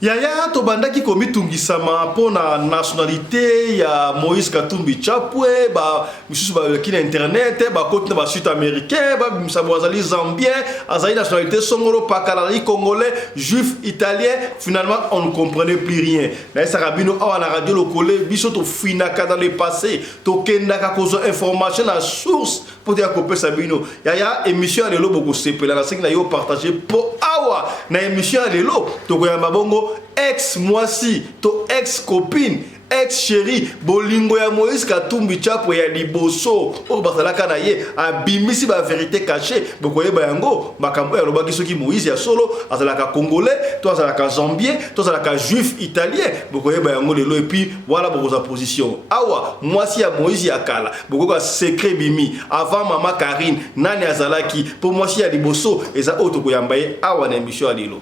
Yaya to bandaki komi tungisama po na nationalité ya Moïse Katumbi Chapwe ba misusu ba kina internet ba côté ba sud américain ba msabwazali zambien azali nationalité songolo pakalali congolais juif italien finalement on ne comprenait plus rien na sarabino awa na radio lokole biso to finaka dans le passé to kendaka kozo information na source pour te accoper sabino yaya émission de lo boko sepela na singna yo partager po awa na émission de lo to koyamba bongo ex moisi to ex copine ex chérie bolingo ya Moïse Katumbi Chapwe ya liboso o basalaka na ye abimisi ba vérité cachée bokoyeba yango makambo ya lobaki soki Moïse ya solo azalaka congolais to azalaka zambien to azalaka juif italien bokoyeba yango lelo et puis voilà bokoza position awa moisi ya Moïse ya kala bokoka secret bimi avant mama Karine nani azalaki po moisi ya liboso eza auto koyamba ye awa na émission ya lelo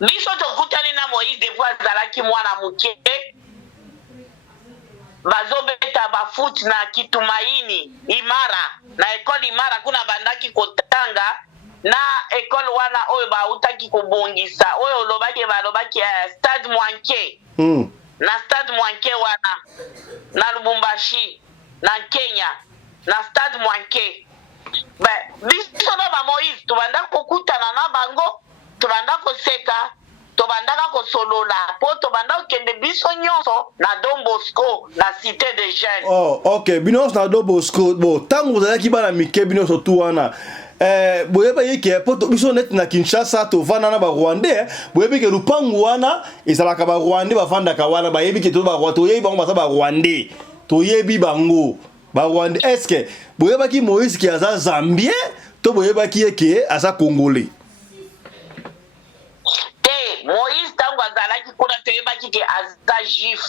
biso tokutani na Moïse devoir azalaki mwana muke bazobeta bafoot na Kitumaini Imara na ekole Imara kuna bandaki kotanga na ekole wana oyo bautaki kubongisa oyo balobaki Stade Mwanke na Stade Mwanke wana na Lubumbashi na Kenya na Stade Mwanke biso na Moïse tubanda kokutana na bango tubanda koseka tobandaka kosolola po tobanda kende biso nyonso na Don Bosco na cité des jeunes. Oh OK binos na Don Bosco bon tango zalaki bana mike binos to wana boyeba yeke po biso net na Kinshasa to vana na ba Rwandais boyebi ke lupangu wana ezalaka ba Rwandais bavandaka wana bayebi ke to ba Rwandais to yebi bango ba Rwandais to yebi bango ba Rwandais est-ce que boyeba ki Moïse ki aza zambien to boyeba ki yeke aza congolais. Moïse tango azalaki kuna toyebaki ke aza juif.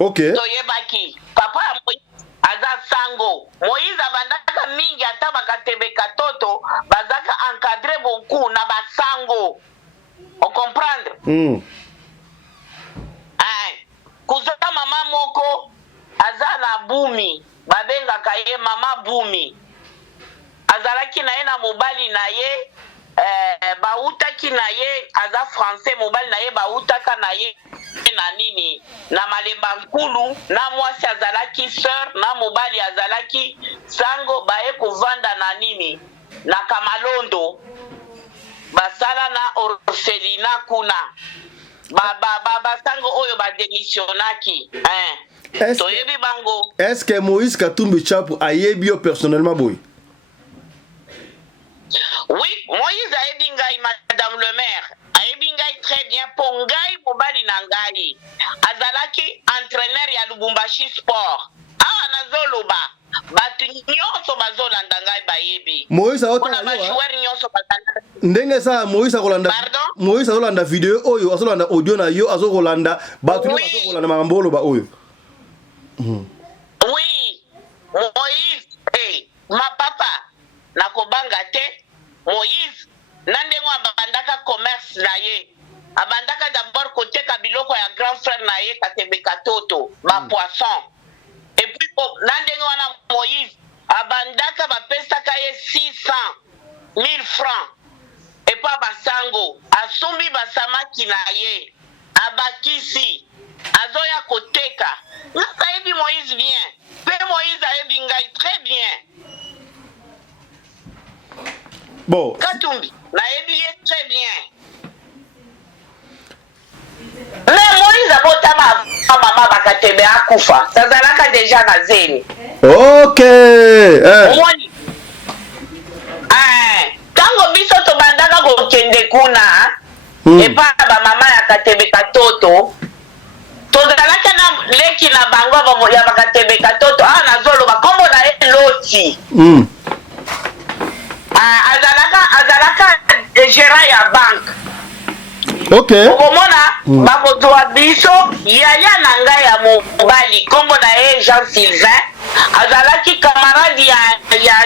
OK. Toyebaki papa ya Moïse aza sango. Moïse abandaka mingi ata bakatebeka toto bazaka encadrer beaucoup na basango. On comprendre? Kuzaka mama moko aza na bumi babengaka ye mama bumi. Azalaki na ye na mobali na ye bautaki na ye aza français mobali na ye bautaka na ye na nini na malemba nkulu na mwasi azalaki sœur na mobali azalaki sango baye kovanda na nini na Kamalondo basala na orphelina kuna basango oyo badémissionnaki toyebi bango. Est-ce que Moïse Katumbi Chapwe ayebi yo personnellement boy? Oui, Moïse ayebi ngai madame le maire ayebi ngai très bien po ngai mobali na ngai azalaki entraîneur ya Lubumbashi sport nazoloba batu nyonso bazolanda ngai bayebi Moïse aotala ba joueur nyonso bazalaka ndenge sa Moïse akolanda Moïse azolanda video oyo azolanda audio na yo azokolanda batu nyonso azokolanda mambolo ba oyo. Oui, Moïse ma papa nakobanga te Moïse nandengo abandaka commerce na ye abandaka d'abord koteka biloko ya grand frère na ye Katebeka Toto ba poisson et puis nandengo wana Moïse abandaka bapesaka ye 600,000 francs et pas basango asombi basamaki na ye abakisi azoya koteka nayebi Moïse bien pe Moïse ayebi ngai très bien. Bon. Katumbi, nayebi très bien. Mais Moïse abotama mama bakatebe akufa. Sazalaka déjà na zeni. OK. Moni. Tango biso to bandaka kokende kuna. Epa ba mama ya Katebe Katoto. Tozalaka na leki na bango ya Katebe Katoto. Nazoloba kombo na Loti. azalaka gérant ya banque. OK. Okomona bakozwa biso yaya na ngai ya mobali kombo na ye Jean Sylvain azalaki camarade ya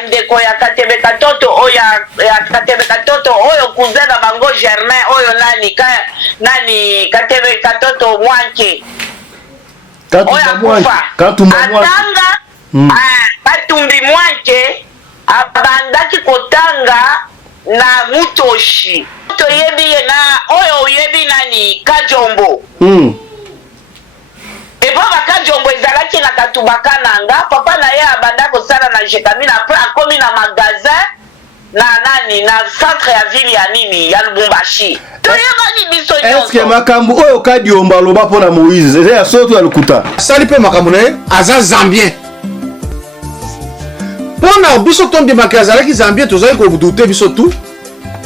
ndeko ya Katebeka Toto oyo ya Katebeka Toto oyo cousin na bango Germain oyo nani Katebeka Toto Mwanke atanga Katumbi Mwanke abandaki kotanga na Mutoshi toyebi na oyo Jombo. Et puis Baka Jombo ezalaki na katubaka nanga, papa na ye abanda kosala na Jekamine après akomi na magasin na nani na centre ya ville ya nini ya Lubumbashi. Toyebani biso nyonso. Est-ce que makambu oyo kadi omba loba pona Moïse, c'est ya soto ya lukuta. Sali pe makambu na ye aza Zambien. Pona biso tombi makazalaki Zambien tozali ko douter biso tout.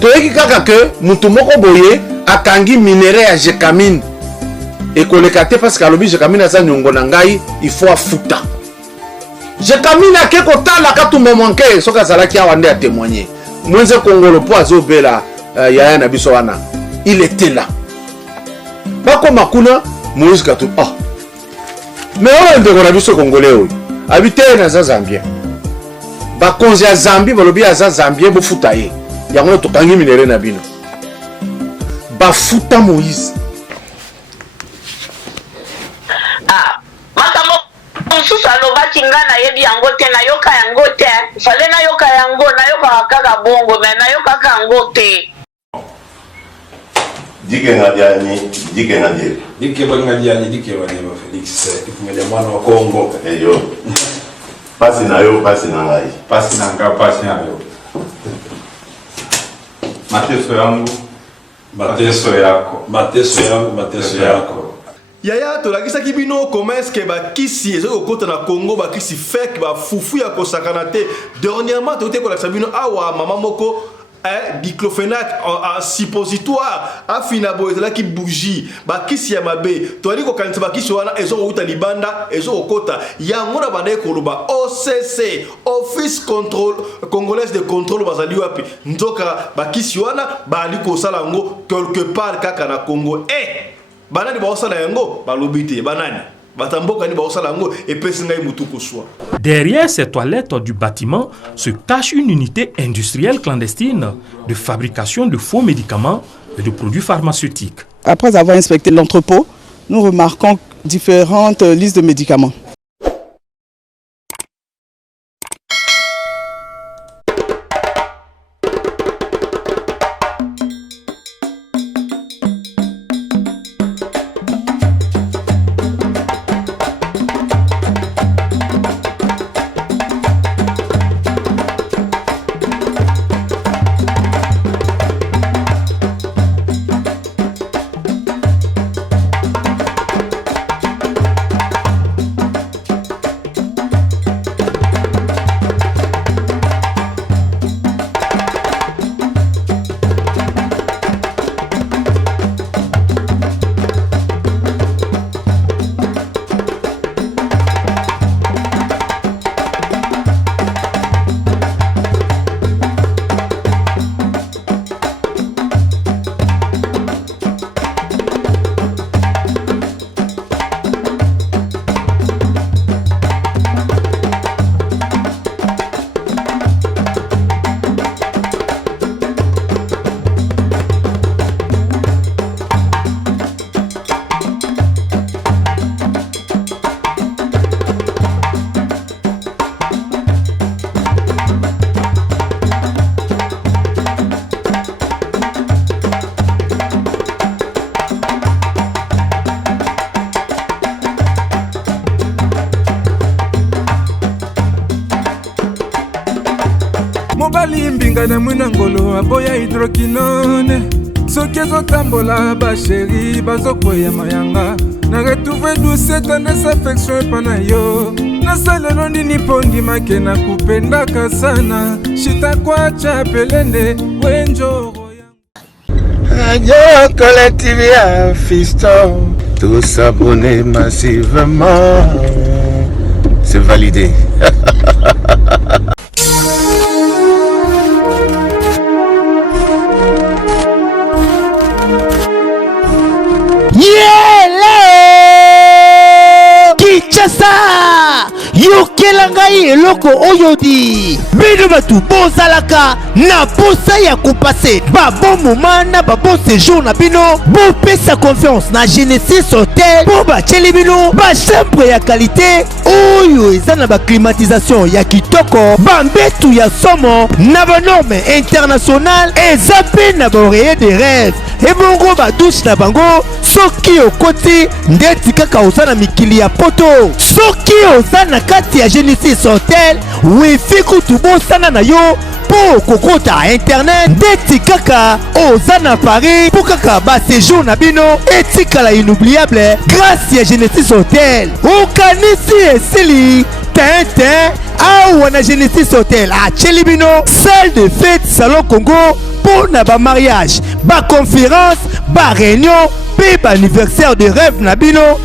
Toyeki kaka que mutu moko boye akangi minere ya Jekamine. Et koleka te parce que alobi Jekamine aza nyongo na ngai il faut afuta. Jekamine ake kotala katumba mwanke soka zalaki awa nde a témoigner. Mwenze Kongolo po azobela yaya na biso wana. Il était là. Bako makuna Moïse Katumbi. Oh. Mais on ndeko na biso Congolais oyo. Habité na Zambien. Bakonzi ya Zambie balobi aza Zambien bo futa ye. Yango to kangi minere na bino. Ba futa Moïse. Ah, makambo mususu alobaki nga nayebi yango te nayoka yango te fale nayoka yango nayoka kaka bongo me nayoka yango te. Dike ngadiani, dike ngadiani. Dike ngadiani, dike ngadiani Felix. Dike mwana wa Kongo. Eyo. Pasi na yo, pasi na ngai. Pasi na nga, pasi na yo. Mateso yangu, mateso yako. Mateso yangu, mateso yako. Yaya tolakisaki bino comment est-ce que bakisi ezoko kota na Congo bakisi fake ba fufu ya kosakana te. Dernièrement tote kolakisa bino awa mama moko diclofenac en suppositoire afina boyela ki bougie bakisi ya mabe toali ko kanisa bakisi wana ezoko uta libanda ezoko kota yango na bande koloba OCC Office Contrôle Congolaise de Contrôle bazali wapi nzoka bakisi wana bali ko sala ngo quelque part kaka na Congo banani ba osala yango balobite banani batamboka ni ba osala yango epesi ngai mutu kuswa. Derrière ces toilettes du bâtiment se cache une unité industrielle clandestine de fabrication de faux médicaments et de produits pharmaceutiques. Après avoir inspecté l'entrepôt, nous remarquons différentes listes de médicaments. mobali mbinga na mwina ngolo aboya hydroquinone soki ezotambola basheri bazokwea mayanga na retrouve douce tendresse affection epa na yo nasalelo nini mpo ndimake na kupendaka sana shitakwacha pelende wenjoro Radio Collective ya Fiston, tous s'abonner massivement, c'est validé. Kinshasa, Yukela yebisa ngai eloko oyo di bino batu bozalaka na posa ya kopase babon moment na babon séjour na bino bopesa confiance na Genesis Hotel po batieli bino bachambre ya qualité oyo eza na baclimatisation ya kitoko bambetu ya somo na banorme internationale eza mpe na baoreiller de rêve ebongo badouche na bango soki okoti ndeti kaka oza na mikili ya poto soki oza na kati ya Genesis Hotel wifi kutu bosana na yo po kokota internet ndeti kaka oza na Paris po kaka baséjour na bino etikala inoubliable grâce ya Genesis Hotel okanisi esili tintin awa na Genesis Hotel atieli bino salle de fête salon Congo pour na ba mariage ba conférence ba réunion pe ba anniversaire de rêve na bino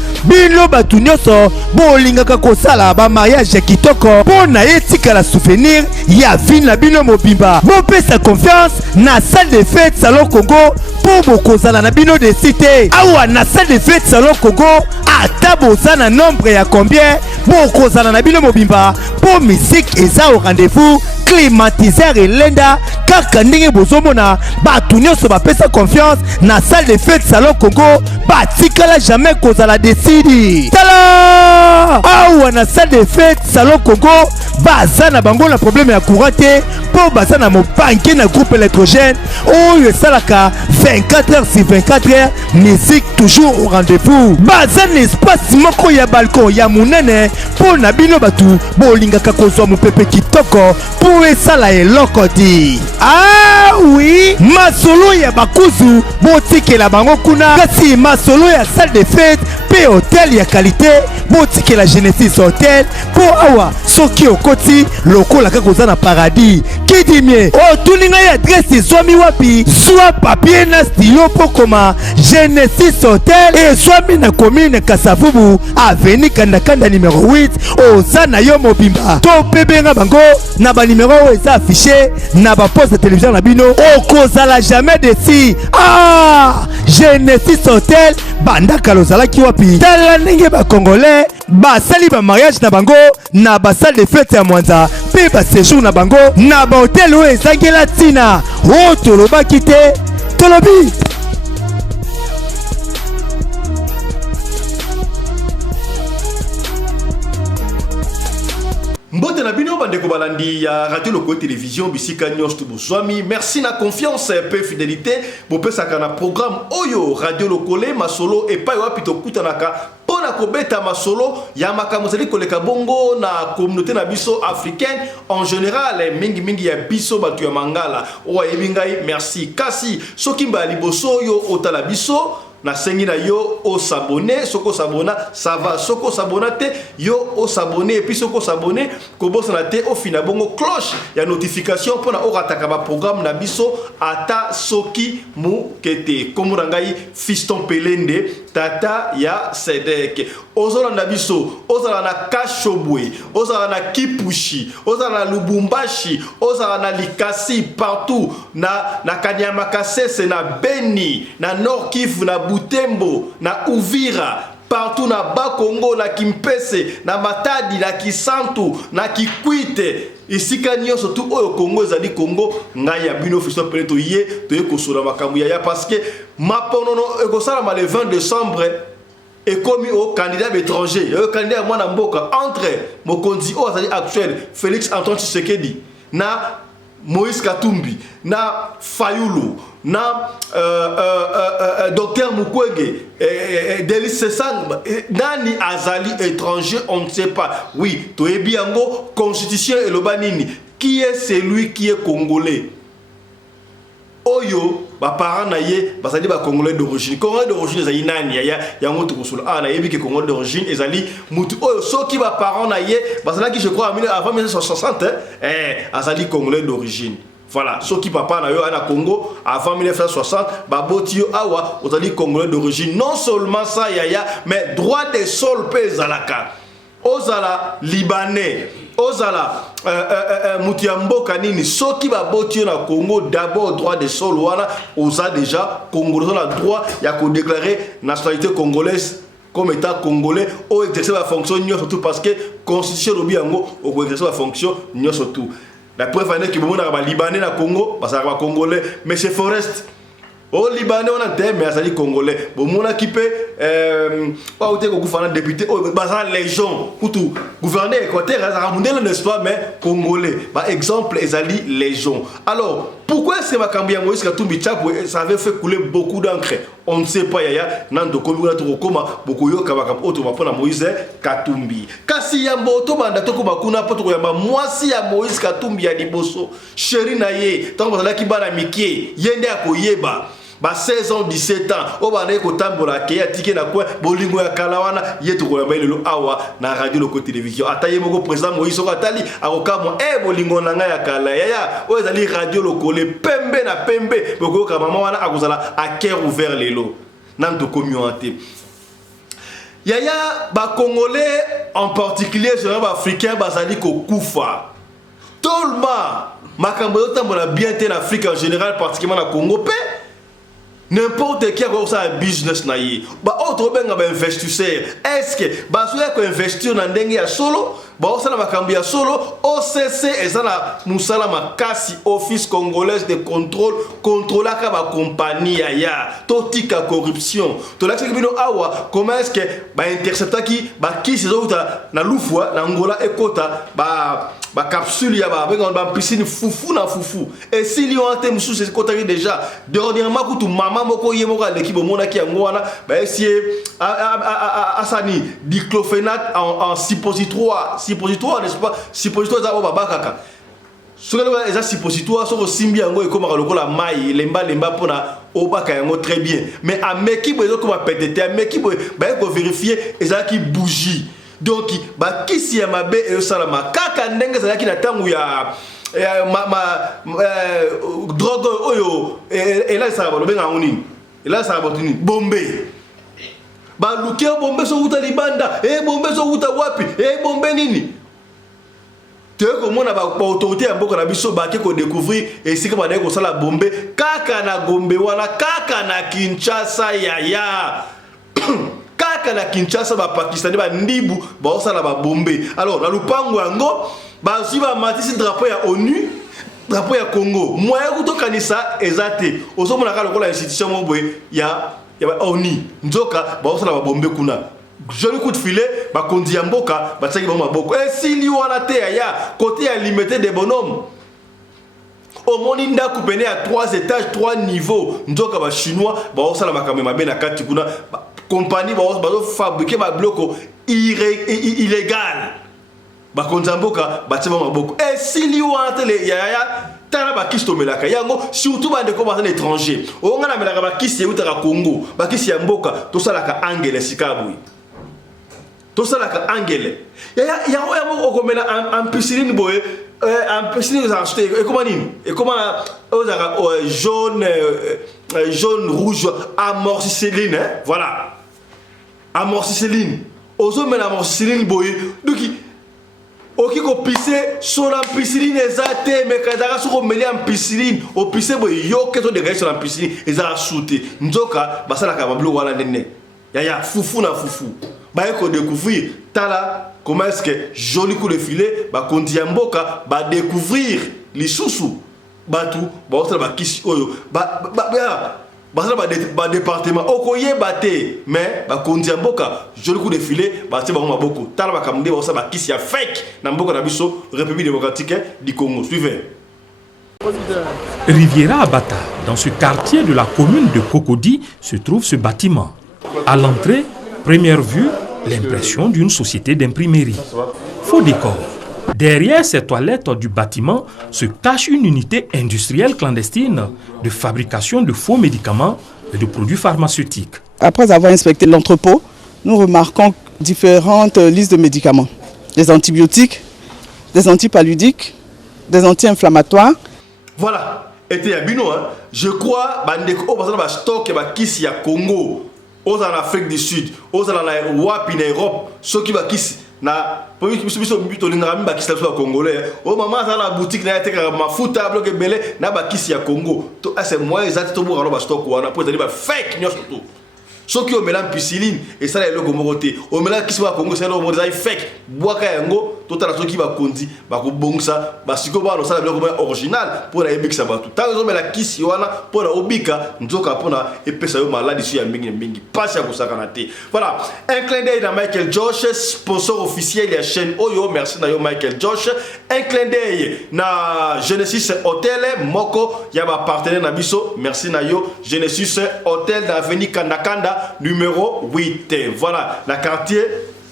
batu nyonso bolingaka kosala ba mariage ya kitoko po na etikala souvenir ya vie na bino mobimba bopesa confiance na salle de fête salon Congo po bokozala na bino de cité awa na salle de fête salon Congo ata boza na nombre ya combien bokozala na bino mobimba po musique eza au rendez-vous climatiseur elenda kaka ndenge bozomona batu nyonso bapesa confiance na salle de fête salon Congo batikala jamais kozala desidi tala awa na salle de fête salon Congo baza na bango na problème ya courant te po baza na mobanke na groupe électrogène oyo esalaka 24 heures sur 24 heures musique toujours au rendez-vous baza na espace moko ya balcon ya munene po na bino batu bolingaka kozwa mopepe kitoko po esala eloko di ah oui masolo ya bakuzu botikela bango kuna kasi masolo ya salle de fête pe hotel ya qualité botikela Genesis Hotel po awa soki okoti lokola kaka oza na paradis kidimie otuninga ya adresse ezwami wapi zwa papier na stylo po koma Genesis Hotel ezwami na commune Kasavubu avenue Kandakanda numéro 8 oza na yo mobimba to pebenga bango na ba numéro oyo eza affiché na ba poste de télévision na bino okozala jamais desi ah Genesis Hotel bandaka lozalaki wapi tala ndenge ba congolais basali ba mariage na bango na ba salle de fête ya Mwanza pe ba séjour na bango na ba hotel oyo ezangela tina o tolobaki te tolobi Mbote na bino bandeko balandi ya Radio Loco Télévision bisika nyonso to bozwami merci na confiance pe fidélité bopesaka na programme oyo Radio Lokole masolo epai wapi tokutanaka pona kobeta masolo ya makambo zali koleka bongo na communauté na biso africaine en général mingi ya biso batu ya mangala o yebingai merci kasi soki mba liboso yo otala biso na sengi na yo o s'abonner soko s'abona ça va soko s'abona te yo o s'abonner et puis soko s'abonner ko bosa na te au fina bongo cloche ya notification pour na o rataka ba programme na biso ata soki mu kete komurangai fiston pelende tata ya Sedek ozala na biso ozala na Kashobwe ozala na Kipushi ozala na Lubumbashi ozala na Likasi partout na Kanyama Kasese na Beni na Nord Kivu na Butembo na Uvira partout na Bakongo na Kimpese na Matadi na Kisantu na Kikwite isika nyonso tu oyo Congo ezali Congo ngai ya bino fiso peleto ye to ekosola makambu ya parce que maponono ekosala le 20 décembre et comme au candidat étranger le candidat mwana mboka entre mokonzi o azali actuel Félix Antoine Tshisekedi na Moïse Katumbi na Fayulu na Docteur Mukwege Delis Sesang nani azali étranger on ne sait pas oui toyebi yango constitution et lobanini qui est celui qui est congolais oyo ba parents na ye bazali ba congolais d'origine ezali nani ya yango to kusula na yebi ke congolais d'origine ezali mutu oyo soki ba parents na ye bazalaki je crois avant 1960 azali congolais d'origine. Voilà, ceux qui papa na yo na Congo avant 1960, baboti yo awa ozali congolais d'origine. Non seulement ça yaya, mais droit des sols pezalaka. Ozala libanais, ozala mutiambo kanini, ceux qui baboti yo na Congo d'abord droit des sols wana oza déjà congolais na droit ya ko déclarer nationalité congolaise comme état congolais ou exercer la fonction surtout parce que constitution lobi yango ou exercer la fonction surtout. La preuve est que bon na Libanais na Congo parce que congolais mais c'est Forest au Libanais on a des mais azali congolais bon mona qui peut pas autant que gouvernement député bazar les gens tout gouverner Équateur ça mondial n'est-ce pas mais congolais par exemple ezali les gens. Alors pourquoi est-ce que Makambi ya Moïse Katumbi Chapwe ça avait fait couler beaucoup d'encre? On ne sait pas yaya nando komuna to koma bokoyo kabaka oto mapona Moïse Katumbi kasi ya mboto banda to koma kuna poto ko yamba mwasi ya Moïse Katumbi ya liboso chéri na ye tango bazala ki bana mikie yende akoyeba ba 16 ans 17 ans o bana ko tambola ke ya tike na kwa bolingo ya kalawana yeto ko yamba lelo awa na radio loko télévision ataye moko président Moïse Okatali akokamo bolingo na nga ya kala yaya o ezali radio loko le pembe na pembe boko ka mama wana akozala a cœur ouvert lelo nanto communauté yaya ba congolais en particulier sur ba africain bazali ko kufa tolma makambo yotambola bien te en Afrique en général particulièrement na Congo pe n'importe qui a un business naïe. Bah autre ben un investisseur. Est-ce que bah soit qu'on investir dans dengue ya solo, bah on s'en va cambier solo. OCC et ça la musala makasi office congolaise de contrôle contrôle la ba compagnie ya totika corruption. To la que bino awa comment est-ce que bah intercepta qui bah qui c'est autres na lufwa na Angola et kota bah ba capsule ya ba ba piscine foufou na foufou et si li on tem sous c'est côté déjà dernièrement ko tout maman moko yemoko l'équipe mona ki yango wana ba essayer asani diclofenac en suppositoire n'est-ce pas suppositoire za ba bakaka sokelo eza suppositoire soko simbi yango ekoma lokola mai lemba pona obaka yango très bien mais a meki bozo ko ba pétété a meki boy ba ko vérifier eza ki bougie. Donc, bah kisi ya mabe e salama kaka ndenge zalaki na tangu ya drogue oyo et là ça va le benga ngoni et là ça va tenir bombe ba luke bombe so uta libanda bombe so uta wapi bombe nini te ko mona ba autorité ya mboka na biso ba ke ko découvrir et si ka ba ko sala bombe kaka na Gombe wala kaka na Kinshasa ya kaka na Kinshasa ba Pakistani ba ndibu ba osala ba bombe. Alors na lupango yango ba ziba matisi drapeau ya ONU drapeau ya Congo moya kutokanisa ezate osomona ka lokola institution moboye ya ba ONU nzoka ba osala ba bombe kuna joli coup de filet ba kondi ya mboka ba tsaki ba maboko si li wana te ya côté ya limité des bonhommes au moni ndako pene à 3 étages 3 niveaux nzoka ba chinois ba osala makambe mabe na kati kuna compagnie va fabriquer ma bloco illégal ba konzamboka ba tsema maboko et si li wante le yaya tala ba kisto melaka yango surtout ba de commencer l'étranger o ngana melaka ba kisi utaka Congo ba kisi ya mboka to salaka angele sikabu to salaka angele ya mo komena en piscine boye en piscine za acheter et comment nini et comment ozaka jaune rouge amortissicilline voilà amortissicilline ozo mena amortissicilline boye doki oki ko pisser sur la piscine ezate mais kadaka soko meli en piscine o pisser boye yo keto de gars sur la piscine ezara shooter nzoka basala ka bablo wala nene ya foufou na foufou ba ko découvrir tala comment est-ce que joli coup de filet ba kondi ya mboka ba découvrir les sous batu ba osala ba kisi oyo ba département okoye baté mais ba kondi mboka joli coup de filet ba te ba maboko tala ba kamde ba osala ba kisi ya fake na mboka na biso République démocratique du Congo. Suivez. Riviera Abata, dans ce quartier de la commune de Cocody, se trouve ce bâtiment. À l'entrée, première vue, l'impression d'une société d'imprimerie. Faux décor. Derrière ces toilettes du bâtiment se cache une unité industrielle clandestine de fabrication de faux médicaments et de produits pharmaceutiques. Après avoir inspecté l'entrepôt, nous remarquons différentes listes de médicaments. Des antibiotiques, des antipaludiques, des anti-inflammatoires. Voilà. Et je crois que stock et Congo, en Afrique du Sud, en Europe, ceux qui na congolais au moment dans la boutique na teka mafuta bloqué belé na bakisi ya Congo to c'est moi exact to bora ba stock wana pour dire ba fake nyo surtout ceux qui ont mélange piscine et ça les logos mokoté au mélange qui soit Congo c'est le mot design fake boaka yango tout à ceux qui va kondi ba ko bongsa ba siko ba no ça le logo original pour la ebikisa ba tout tant ils ont la kisi wana pour la obika nzoka pona et pesa yo maladi sur ya mingi passe ya kosakana te. Voilà, un clin d'œil dans Michael Josh, sponsor officiel de la chaîne Oyo, merci na yo Michael Josh. Un clin d'œil na Genesis Hotel moko ya ba partenaire na biso, merci na yo Genesis Hotel d'avenue Kandakanda numéro 8. Voilà, la quartier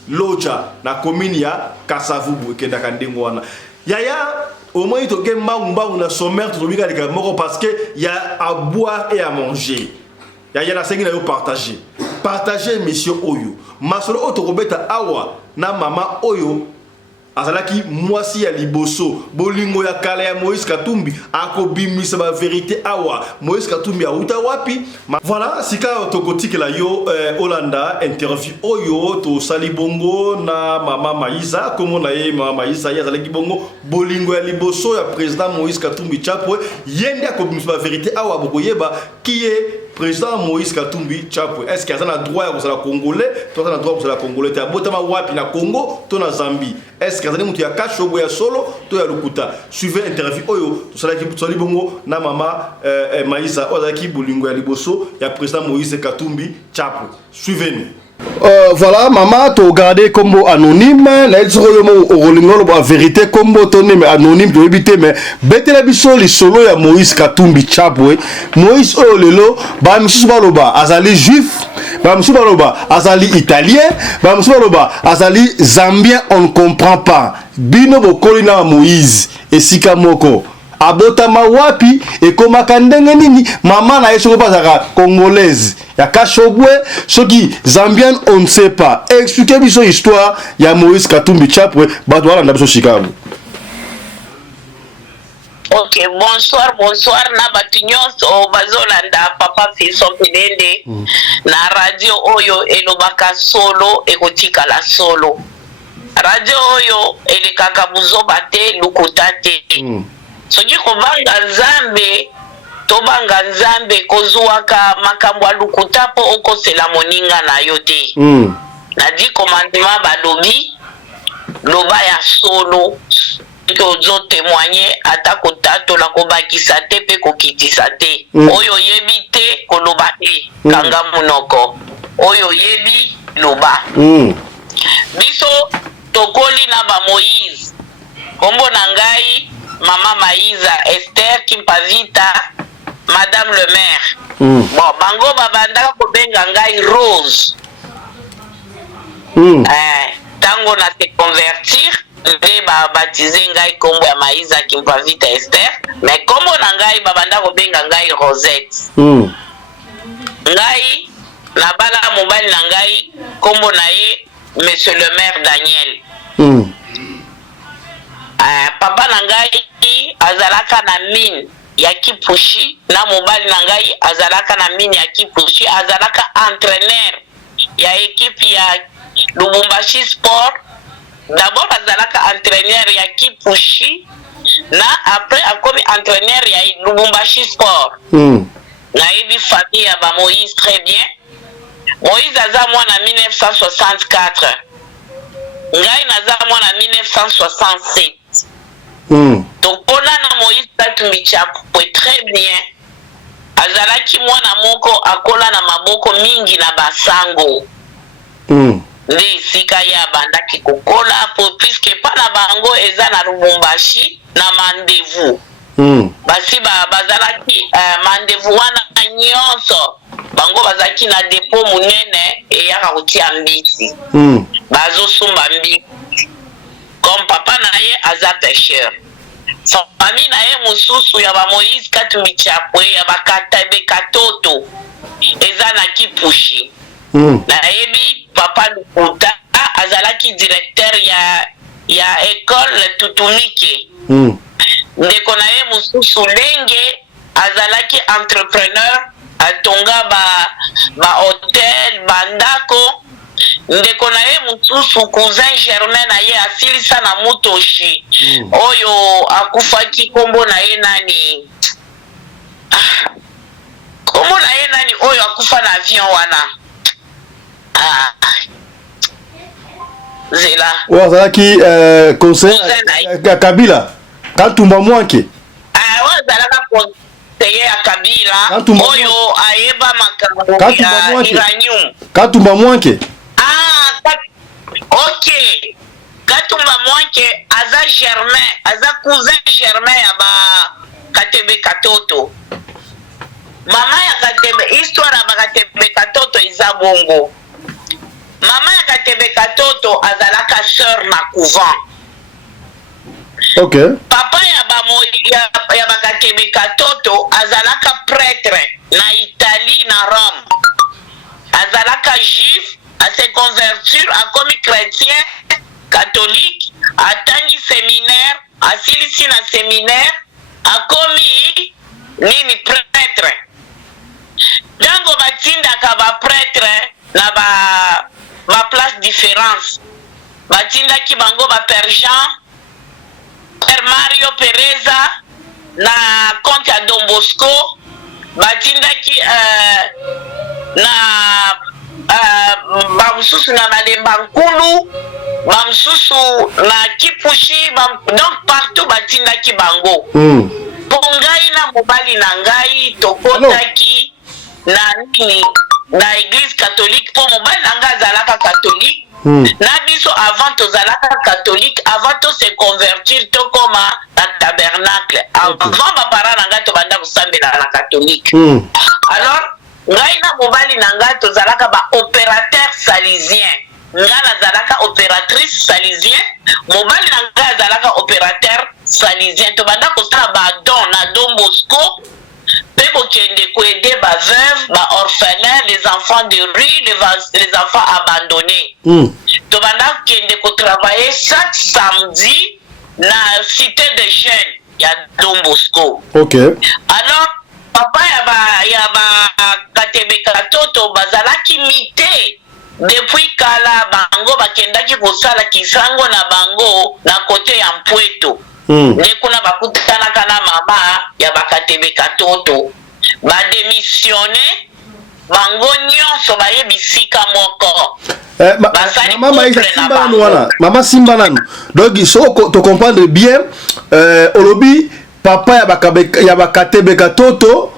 Loja na commune ya Kasavubu Kendakandengo wana. Yaya au moins il y a un sommaire parce qu'il y a à boire et à manger. Il y a un partager. Partager mission Oyo. Masolo Otokobeta Awa na mama Oyo. Azalaki mwasi ya liboso bolingo ya kala ya Moïse Katumbi akobimisa ba vérité awa Moïse Katumbi a uta wapi. Voilà sika otokotiki la yo Hollanda interview oyo to sali bongo na mama Maïza comme na ye mama Maïza ya zalaki bongo bolingo ya liboso ya président Moïse Katumbi Chapwe yende akobimisa ba vérité awa bokoyeba qui est président Moïse Katumbi Chapwe. Est-ce qu'il y a un droit à la Congolais? Toi, tu as un droit à la Congolais. Tu as un droit à la Congo, tu as Zambie. Est-ce qu'il y a un droit à la solo, tu as Lukuta. Suivez l'interview. Oyo, tu as un bongo na mama Maïsa, Ozaki Bolingo ya Liboso, il y a président Moïse Katumbi Chapwe. Suivez-nous. Voilà, maman, tu regardé comme anonyme, là il se la vérité comme mais anonyme, tu éviter mais bête la biso les solo ya Moïse Katumbi Chapwe, Moïse Olelo, ba monsieur Baloba, azali juif, ba monsieur Baloba, azali italien, ba monsieur Baloba, azali zambien, on ne comprend pas. Bino bokolina Moïse et Sika Moko. Abotama wapi et koma kandenge nini maman na yeso bazaka congolaise ya kashobwe soki zambian on ne sait pas. Expliquez biso histoire ya Moïse Katumbi Chapwe bato wala ndabiso Chicago. Ok, bonsoir na batu nyonso bazolanda papa Fiso Pinende na radio oyo elobaka solo ekotika la solo. Radio oyo elekaka buzoba te lukuta te. Soki kobanga nzambe tobanga nzambe kozuwaka makambo ya lukuta po okosela moninga na yo te. Na di commandement balobi loba ya solo tozo témoigner ata kotatola kobakisa te pe kokitisa te. Oyo yebi te koloba te kanga munoko. Oyo yebi loba. Biso tokoli na ba Moïse. Kombo na ngai Maman Maïza, Esther Kimpavita, Madame le maire. Bon, bango babanda ko benga ngai Rose. Tango na se convertir, nde ba baptiser ngai kombo ya Maïza Kimpavita Esther, mais kombo na ngai babanda ko benga ngai Rosette. Ngai na bala mobali na ngai kombo na ye Monsieur le maire Daniel. Papa na ngai azalaka na mine ya Kipushi na mobali na ngai azalaka na mine ya Kipushi azalaka entraîneur ya équipe ya Lubumbashi Sport. D'abord azalaka entraîneur ya Kipushi na après akomi entraîneur ya Lubumbashi Sport. Na yebi famille ya ba Moïse très bien. Moïse aza mwana 1964. Ngai naza mwana 1967. Donc on a Moïse Katumbi Chapwe très bien. Azalaki mwana moko akola na maboko mingi na basango. Nde sika ya bandaki kokola po puisque pa na bango eza na Lubumbashi na Mandevu. Basi bazalaki Mandevu wana nyonso. Bango bazaki na depot munene e ya kautia mbisi. Bazo sumba mbisi. Comme papa na ye aza pêcheur. Famille na ye mususu ya ba Moïse Katumbi Chapwe ya bakata bekatoto eza na Kipushi. Na yebi papa Lukuta azalaki directeur ya école Tutumike. Ndeko na ye mususu Lenge azalaki entrepreneur atonga ba hotel bandako. Ndeko na ye mutusu cousin Germain na ye asilisa na Mutoshi. Oyo akufaki kombo na ye nani? Kombo na ye nani oyo akufa na avion wana? Zela. Wazalaki conseil Kabila. Katumba Mwanke. Wazalaka conseiller ya Kabila. Oyo ayeba makambo ya uranium. Katumba Mwanke. Ok. Katumba Mwanke aza Germain, aza cousin Germain ya ba Katebe Katoto. Mama ya Katebe, histoire ya ba Katebe Katoto iza bongo. Mama ya Katebe Katoto azalaka sœur na couvent. Ok. Papa ya ba Katebe Katoto azalaka prêtre na Italie na Rome. Azalaka juif, a se convertir a komi chrétien catholique, atangi séminaire, asilisi na séminaire, a komi nini prêtre. Dango batindaka ba prêtre na ba place différence. Batindaki bango ba Père Jean, Père Mario Pereza na Comte ya Don Bosco, batindaki na bamsusu na Malemba Nkulu, bamsusu na Kipushi, donc partout batindaki bango. Pongai na mobali na ngai tokotaki na nini na église catholique po mobali na ngai azalaka catholique. Na biso avant tozalaka catholique, avant to se convertir to koma na tabernacle. Avant ba parents na ngai to banda kusambela na catholique. Alors ngai na mobali na ngai tozalaka ba opérateur salisien. Nga nazalaka opératrice salisien, mobali na ngai azalaka opérateur salisien. To banda kosala ba don na Don Bosco. Pebo kende koede ba veuve, ba orphelins, les enfants de rue, les enfants abandonnés. To banda kende ko travailler chaque samedi na cité de jeunes ya Don Bosco. Ok. Alors papa ya ba Katebe Katoto bazalaki mité depuis kala bango bakendaki kosala kisango na bango na kote ya Mpweto. Nde kuna bakutanaka na mama ya ba Katebe Katoto badémissionné bango nyonso bayebisika moko. Mama Simba nanu. Donc il faut te comprendre bien olobi papa ya ba Katebe Katoto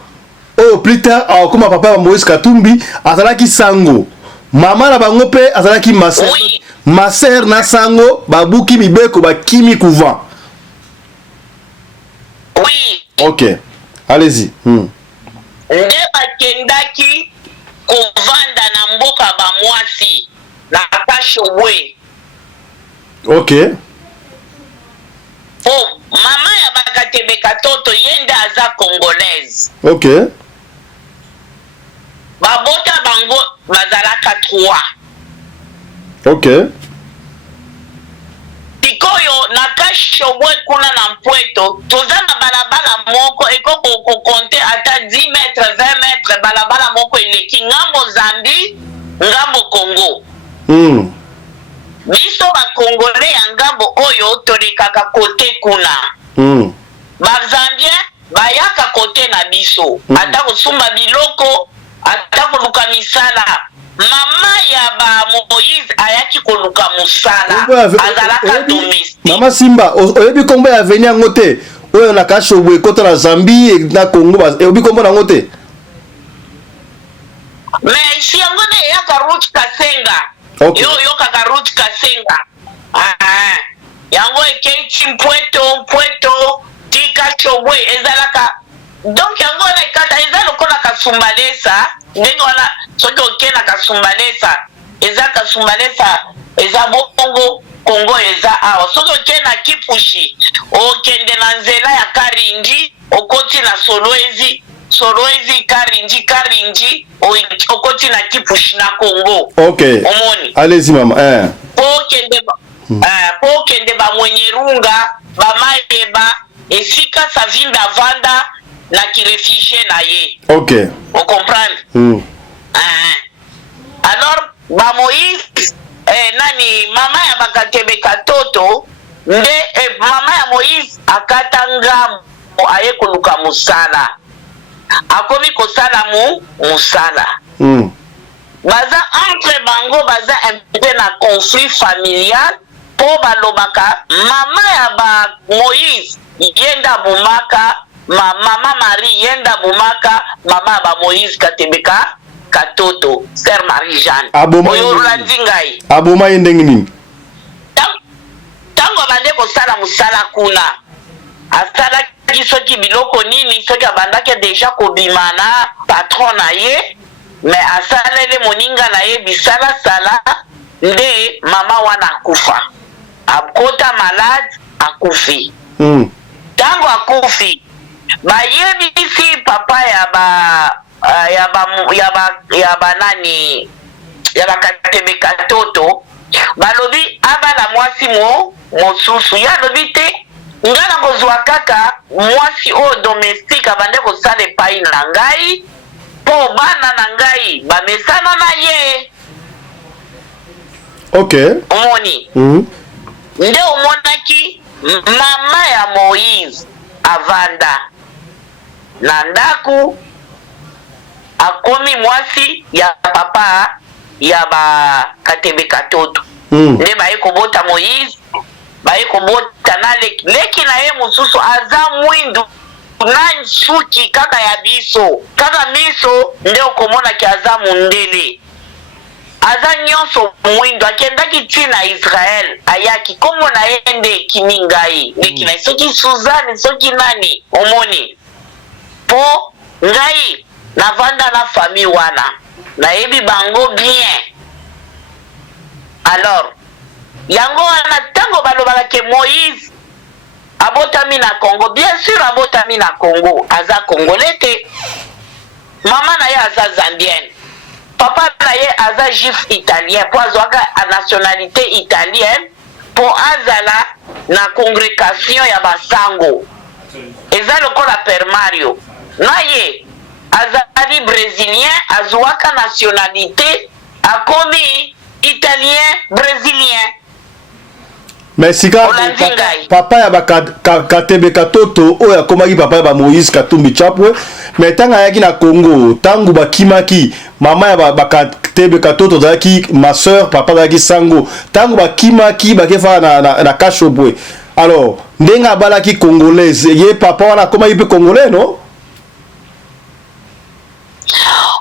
au plus tard comme papa ya Moïse Katumbi azalaki sango. Mama na bango pe azalaki maser. Oui. Maser na sango babuki mibeko bakimi couvent. Oui. Ok. Allez-y. Nde bakendaki kovanda na mboka ba mwasi na Kashobwe. Ok. Oh, mama ya ba Katebe Katoto yende aza congolaise. Ok. Babota bango bazalaka 3. Ok. Tikoyo na Kashobwe kuna na Mpweto toza na balabala moko ekoko kokonte ata 10 mètres 20 mètres balabala moko eleki ngambo Zambie ngambo Congo. Biso ba Congolais ya ngambo oyo tolekaka kote kuna. Ba Zambien bayaka kote na biso ata kosumba biloko ata koluka misala. Mama ya ba Moïse ayaki koluka musala azalaka domestique. Mama Simba oyebi kombo ya veni yango te oyo na Kashobwe kota na Zambie na Congo oyebi kombo nango te. Mais si yango ne yaka route Kasenga. Okay. Yo kaka route Kasenga. Yango eketi Mpweto tika Kashobwe ezalaka. Donc yango na kata ezalo kona Kasumbalesa ndenge wana soki okena Kasumbalesa eza Kasumbalesa eza bongo Kongo eza awa soki okena Kipushi okende na nzela ya Karinji okoti na Solwezi Karinji okoti na Kipushi na Kongo. Ok. Omoni. Allez-y maman. Po kende ba Mwenyerunga ba Mayeba esika Savimbe avanda na ki réfugié na ye. Ok. Vous comprenez? Alors, ba Moïse nani mama ya ba Katebe Katoto nde mama ya Moïse akata ngambo aye koluka musala. Akomi kosala musala. baza entre bango baza un peu na conflit familial po balobaka mama ya ba Moïse yenda bumaka mama Marie yenda bumaka mama ba Moïse Katebeka Katoto Sœur Marie-Jeanne oyo Rolandi ngai aboma yendengi nini tango bande kosala musala kuna asalaki soki biloko nini soki abandaki deja kobimana patron na ye mais asalele moninga na ye bisala sala nde mama wana akufa akota malade akufi tango akufi bayebisi papa ya ba nani ya Katebeka Toto balobi abala mwasi mosusu ya lobi te nga na kozwa kaka mwasi o domestique abande kosala epai na ngai po bana na ngai bamesana na ye. Okay. Omoni nde omonaki mama ya Moïse avanda na ndaku akomi mwasi ya papa ya ba Katebeka Toto nde baye kobota Moïse baye kobota na leki na ye mususu aza mwindu na suki kaka ya biso kaka miso nde okomona ki aza mundele aza nyonso mwindu akendaki tina Israel ayaki komo na ye nde kimingai leki na soki Suzanne soki nani omoni po ngai navanda na famille wana nayebi bango bien. Alors yango wana tango balobaka ke Moïse abotami na Congo, bien sûr abotami na Congo aza congolais te, mama na ye aza zambienne, papa na ye aza juif italien po azwaka a nationalité italienne po azala na congrégation ya basango eza lokola Père Mario na ye azali brésilien azwaka nationalité akomi italien brésilien. Mais sika papa ya ba Katebeka Toto oyo akomaki papa ya ba Moïse Katumbi Chapwe mais tanga yaki na Congo tangu bakimaki mama ya ba Katebeka Toto zaki ma sœur papa zaki sango tangu bakimaki bakefa na Kashobwe alors ndenga balaki congolaise ye papa wana akomaki pe congolais non?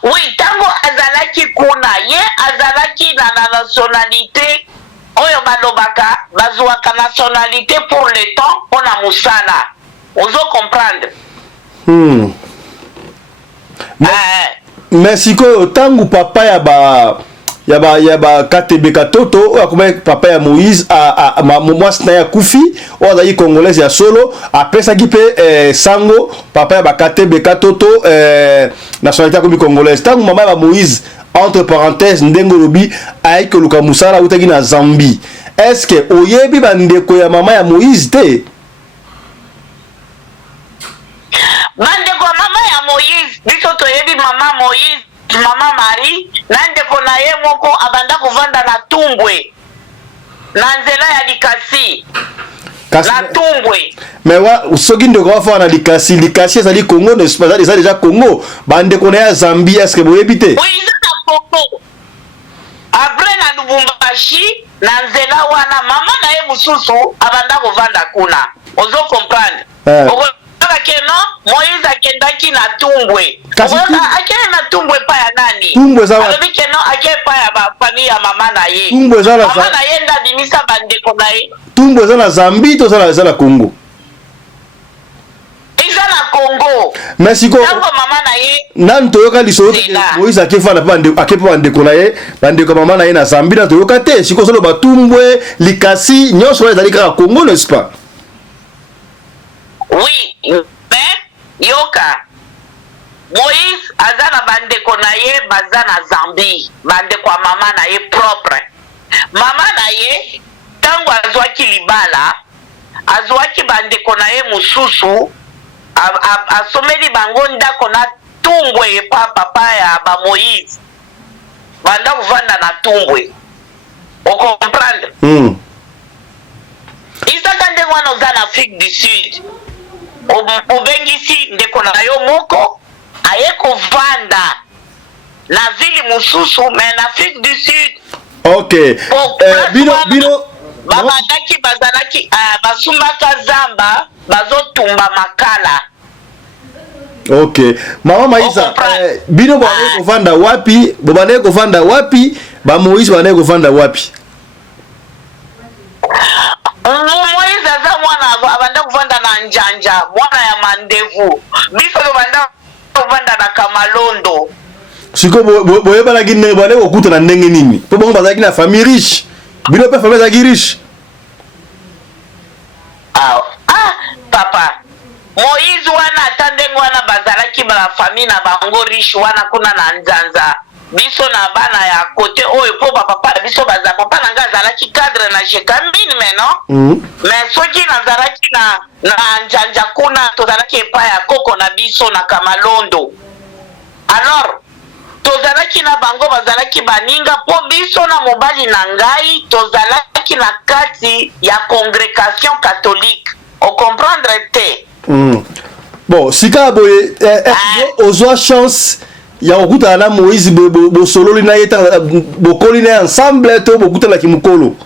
Oui, tango azalaki kuna ye azalaki na nationalité oyo balobaka bazwaka nationalité pour le temps pona musala ozo comprendre. Mais sikoyo tangu papa ya ba Katebeka Toto oyo akomaki papa ya Moïse mwasi na ya kufi oyo azali congolaise ya solo apesaki pe sango papa ya ba Katebeka Toto nationalité akomi congolaise tangu mama ya ba Moïse entre parenthèses ndenge lobi ayaki koluka musala utaki na Zambie. Est-ce que oyebi bandeko ya mama ya Moïse te? Bandeko mama ya Moïse biso toyebi mama Moïse mama Marie na ndeko na ye moko abanda kovanda na Tumbwe na nzela ya Likasi na Tumbwe. Mais wa soki ndeko wafa na Likasi ezali Congo n'est-ce pas? Ça déjà Congo bandeko na ya Zambie est-ce que boyebi te? Oui, c'est na Congo. Après na Lubumbashi na nzela wana mama na ye mususu abanda kovanda kuna ozo comprendre. Keno Moïse akendaki na Tumbwe akende na Tumbwe pa ya nani alobi keno ake pa ya ba famille ya mama na ye mama na ye nda dimisa bandeko na ye. Tumbwe za na Zambie to za na Congo? Eza na Congo. Mexico tango mama na ye nan toyoka liso Moïse akefa na akepa bandeko na ye bandeko mama na ye na Zambie na toyoka te siko solo ba Tumbwe Likasi nyonso ezali kaka Congo n'est-ce pas? Oui, mais yoka Moïse azana bandeko na ye baza na Zambie bandeko mama na ye propre mama na ye tango azwaki libala azwaki bandeko na ye mususu asomeli bango ndako na Tumbwe epa papa ya ba Moïse banda kuvanda na Tumbwe o comprendre. Isaka ndenge wana oza na Afrique du Sud obengisi ndeko na yo moko aye kovanda na ville mosusu mais na Afrique du Sud. Ok. Bino babandaki bazalaki basumbaka zamba bazotumba makala. Ok. Mama Maïsa, bino bane kovanda wapi? Bobane kovanda wapi? Ba Moïse bane kovanda wapi? Moïse aza mwana abanda kovanda na Njanja, mwana ya mandevu. Biso banda kovanda na Kamalondo. Siko boyeba la Guinée bane kokuta na ndenge nini? Po bongo bazaki na famille riche. Bino pe famille zaki riche. Papa. Moïse wana atande wana bazalaki ba famille na bango riche wana kuna na Nzanza. Biso na bana ya kote oyo po papa biso baza papa nanga azalaki cadre na Jekamine meno. Mais soki nazalaki na Njanja kuna tozalaki epa ya koko na biso na Kamalondo. Alors tozalaki na bango bazalaki baninga po biso na mobali na ngai tozalaki na kati ya congrégation catholique. On comprendre te. Bon, sika boye ozwa chance ya okuta na Moïse bo solo lina yeta bokoli na ensemble to bokuta la kimukolo.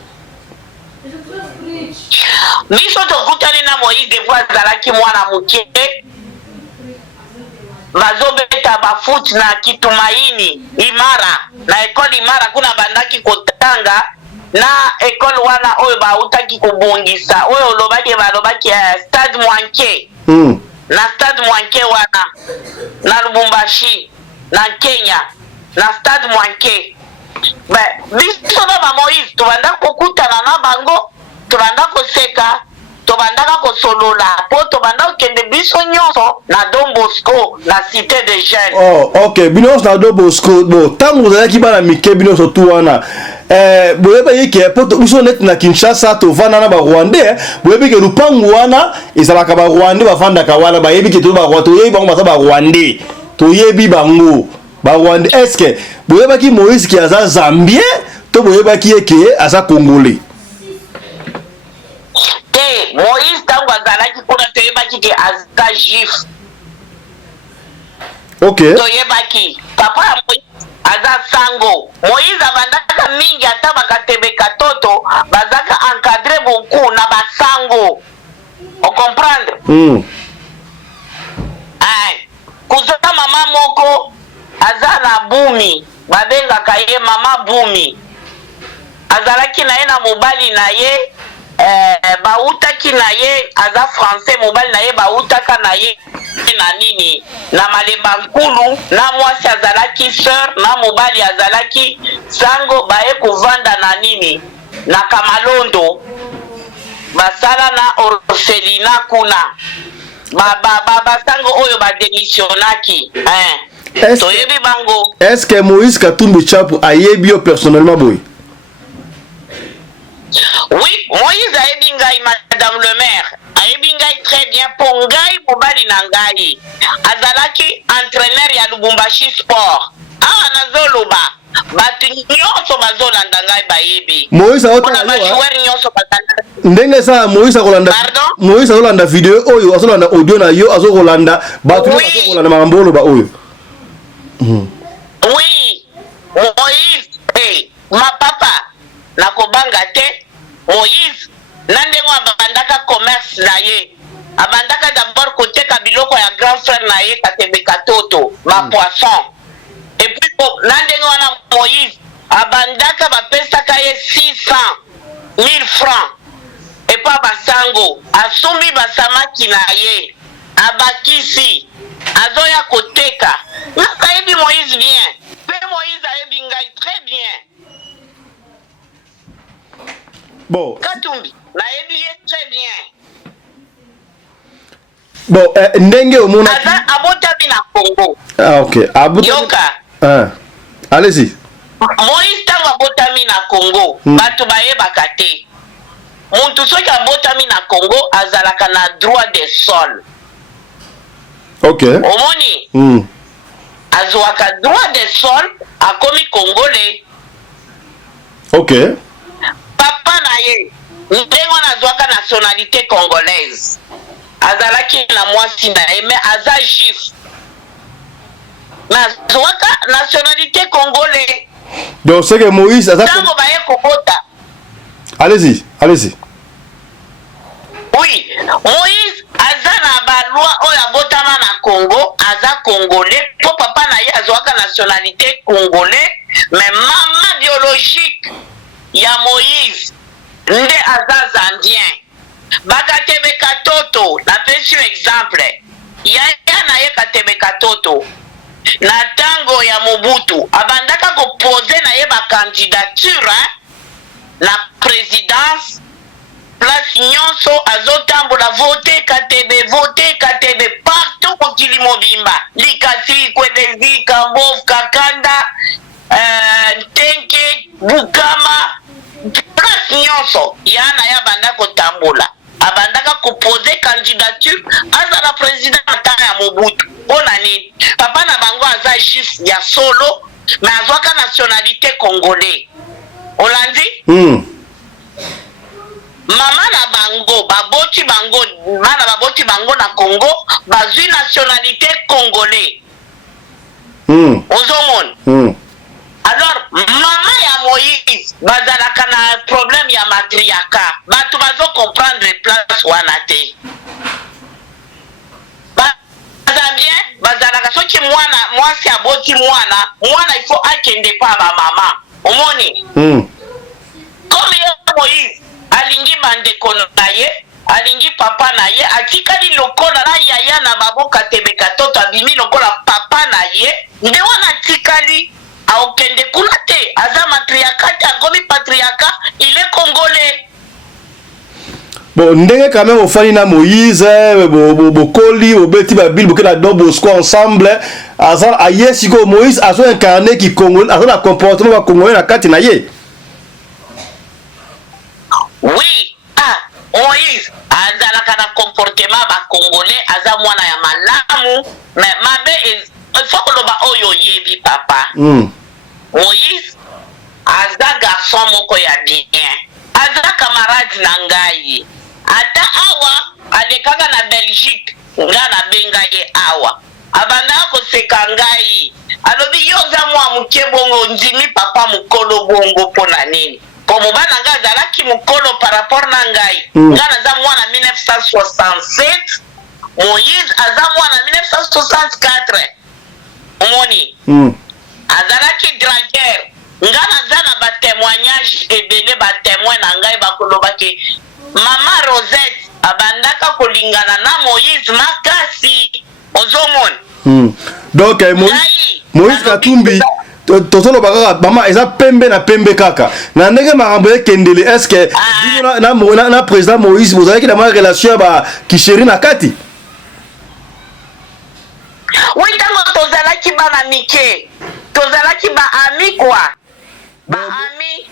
Biso tokutani na Moïse de fois zalaki mwana muke. Bazobeta bafoot na Kitumaini Imara na ekole Imara kuna bandaki kotanga na ekole wana oyo bautaki kubungisa oyo balobaki Stade Mwanke. Na Stade Mwanke wana na Lubumbashi na Kenya na Stade Mwanke. Biso na Moïse tubanda kokutana na bango, tubanda koseka, tubanda kosolola, po tubanda kende biso nyonso na Don Bosco na Cité des Jeunes. Oh, ok, bino na Don Bosco. Bon, tango zalaki bana mike bino so tu wana. Boyeba yeke poto biso net na Kinshasa to vana na ba Rwandais, boyebi ke lupangu wana ezalaka ba Rwandais bafanda ka wana bayebi ke to ba Rwanda to yebi bango ba Rwandais. To yebi bango ba Rwandais. Est-ce que boyeba ki Moïse ki aza Zambien to boyeba ki yeke aza Congolais? Moïse tango azalaki kuna toyebaki ke aza Juif. Ok. Toyebaki papa ya Moïse aza sango. Moïse abandaka mingi ata bakatebeka toto bazaka encadrer beaucoup na basango. On comprendre? Kuzaka mama moko aza na Bumi babengaka ye mama Bumi. Azalaki na ye na mobali na ye bautaki na ye aza français mobali na ye bautaka na ye na nini na Malemba Nkulu na mwasi azalaki sœur na mobali azalaki sango baye kuvanda na nini na Kamalondo basala na orphelina kuna basango oyo bademissionnaki toyebi bango. Est-ce que Moïse Katumbi Tshapou ayebi yo personnellement boy? Oui, Moïse ayebi ngai madame le maire. Ayebi ngai très bien pour ngai mobali na ngai. Azalaki entraîneur ya Lubumbashi Sport. Nazoloba. Batu nyonso bazolanda ngai bayebi. Moïse aotala yo. Joueur nyonso bazolanda. Ndenge sa Moïse akolanda. Moïse azolanda video oyo azolanda audio na yo azokolanda batu bazolanda mambolo ba oyo. Oui. Moïse, ma papa nakobanga te. Moïse nandengo abandaka commerce na ye. Abandaka d'abord koteka biloko ya grand frère na ye katebeka toto, ma poisson. Et puis nandengo wana Moïse abandaka bapesaka ye 600,000 francs. Et pas basango asumbi basamaki na ye abakisi azoya koteka. Nakayebi Moïse bien. Pe Moïse ayebi ngai très bien. Bon. Katumbi, nayebi ye très bien. Bon, ndenge omona abotami na Congo. Ok. Yoka. Allez-y. Moïse tango abotami na Congo, batu bayebaka te. Muntu soki abotami na Congo azalaka na droit de sol. Ok. Omoni? Azwaka droit de sol akomi Congolais. Ok. Papa na ye ndengo nazwaka nationalité congolaise. Azalaki na mwasi na ye mais aza Juif. nazwaka nationalité congolais. Donc c'est que Moïse tango baye kobota. Allez-y. Oui, Moïse aza na balwa oyo abotama na Congo, aza congolais, po papa na ye azwaka nationalité congolais, mais maman biologique ya Moïse nde aza zambien. Bakatebe katoto, na pesi exemple. Ya na ye katebe katoto. Na tango ya Mobutu, abandaka ko poser na ye ba candidature na présidence. Place nyonso azotambola voter katebe partout ko kilimo bimba. Likasi kwedezi Kambov Kakanda Tenke Bukama place nyonso yana ya bandako tambola. Abandaka ko poser candidature aza la président ya Mobutu. Onani papa na bango aza chef ya solo mais azwaka nationalité congolais. Olandi? Mama na bango baboti bango na Congo bazui nationalité congolais. Ozomon. Alors mama ya Moïse bazalaka na problème ya matriarcat. Batu bazo comprendre place wana te. Bazambien bazalaka soki mwasi aboti mwana il faut akende pa ba mama. Omoni? Comme Moïse alingi bandeko na ye, alingi papa na ye, atikali lokola na yaya na baboka tebeka toto abimi lokola papa na ye, nde wana atikali aokende kuna te, aza matriarcat, akomi patriarcat, il est congolais. Bon, ndenge quand même ofani na Moïse, bokoli, obeti babil, bokela Don Bosco ensemble, aza aye siko Moïse azo incarné ki congolais, azo na comportement ba congolais na kati na ye. Oui, Moïse, azalaka na comportement ba congolais, aza mwana ya malamu, mais mabe faut koloba oyo yebi papa. Moïse, aza garçon moko ya bien, aza camarade na ngai. Ata awa, alekaka na Belgique, nga na benga ye awa. Abanda koseka ngai, alobi yo za mwa muke bongo ndimi papa mukolo bongo pona nini. Comme bana nga zalaki mukolo par rapport na ngai. Nga naza mwana 1967, Moïse aza mwana 1964. Omoni. Azalaki dragueur. Nga naza na ba témoignage ebele ba témoin na ngai bakolobaki Mama Rosette abandaka kolingana na Moïse makasi. Ozomoni. Donc Moïse Katumbi tozolo baka mama eza pembe na pembe kaka na ndenge makambo ekendele est-ce que na président Moïse vous avez qui na relation ba kisheri na kati? Oui, tango tozalaki bana mike tozalaki ba ami quoi ba ami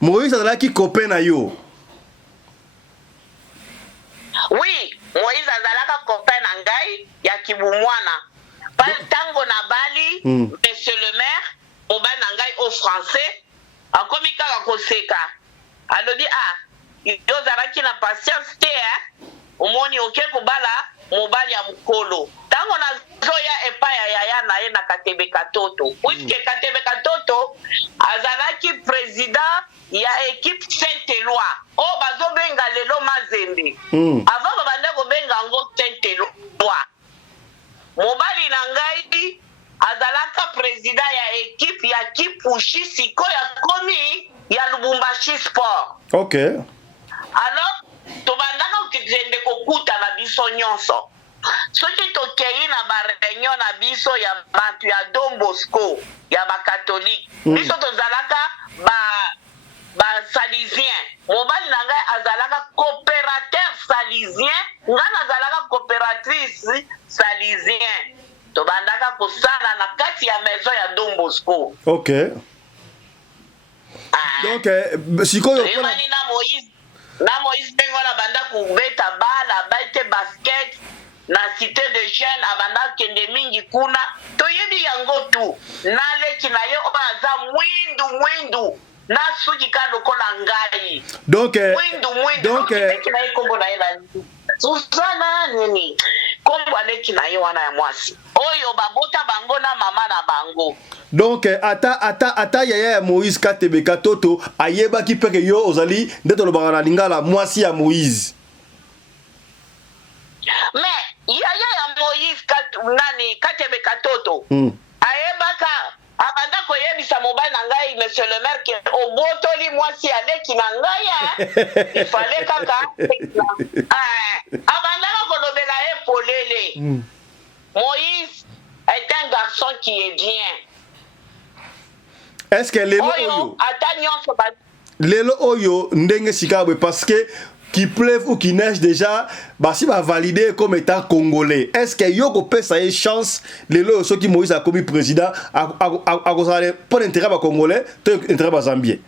Moïse azalaki copain na yo? Oui, Moïse azalaka copain na ngai ya kibumwana. Tango na Bali, monsieur le maire, mobali na ngai au français, akomi kaka koseka. Alobi yo zalaki na patience te omoni oke kobala mobali ya mukolo. Tango na zoya epa ya yaya na ye na Katebe Katoto. Puisque Katebe Katoto azalaki président ya équipe Saint-Éloi. Oh bazo benga lelo Mazembe. Avant babanda ko benga ngo Saint-Éloi. Mobali na ngai azalaka président ya équipe ya Kipushi siko ya komi ya Lubumbashi Sport. OK. Alors tobandaka ukizende kokuta na biso nyonso. Soki tokei na ba réunion na biso ya bantu ya Don Bosco ya ba catholique. Biso tozalaka ba salisien. Mobali na ngai azalaka coopérateur salisien, nga nazalaka coopératrice salisien. Tobandaka kosala na kati ya maison ya Don Bosco. OK. Donc sikoyo na Moïse bengo na banda kubeta bala baite basket na cité de jeunes abanda kende mingi kuna toyebi yango tu naleki na ye obaza mwindu na suki ka lokola ngai. Donc Susana nini kombo aleki na ye wana ya mwasi oyo babota bango na mama na bango. Donc ata yaya ya Moïse Katebe Katoto ayeba ki peke yo ozali ndeto lobanga na lingala mwasi ya Moïse. Mais yaya ya Moïse Katebe Katoto ayebaka abanda koyebisa mobali na ngai monsieur le maire ke obotoli mwasi aleki na ngai il fallait kaka abanda kolobela ye polele. Moïse est un garçon qui est bien. Est-ce que lelo oyo ndenge sikabwe parce que qui pleuve ou qui neige déjà basi va valider comme étant congolais. Est-ce que yoko pesa une chance lelo ceux qui Moïse a commis président a pas d'intérêt ba congolais, tout intérêt ba zambien.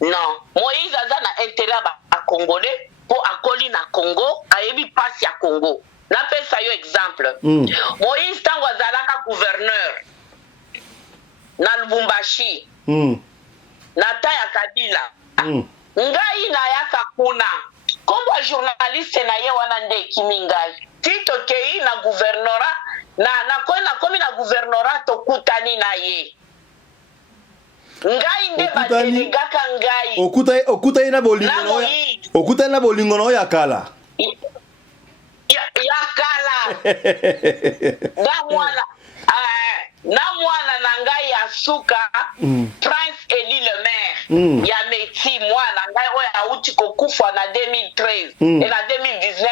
Non, Moïse a na intérêt ba congolais pour akoli na Congo, ayebi passe ya Congo. Na pesa yo exemple. Moïse tango azalaka gouverneur na Lubumbashi. Na taya Kabila. Ngai na yaka kuna kombo journaliste na ye wana nde kimingai tito kei na gouvernora na komi na gouvernora to kutani na ye ngai nde ba delegaka ngai okutai na bolingo no ya kala ya kala na mwana na ngai ya suka Prince Eli le maire ya Meti mwana ngai oyo auti kokufa na 2013 et na 2019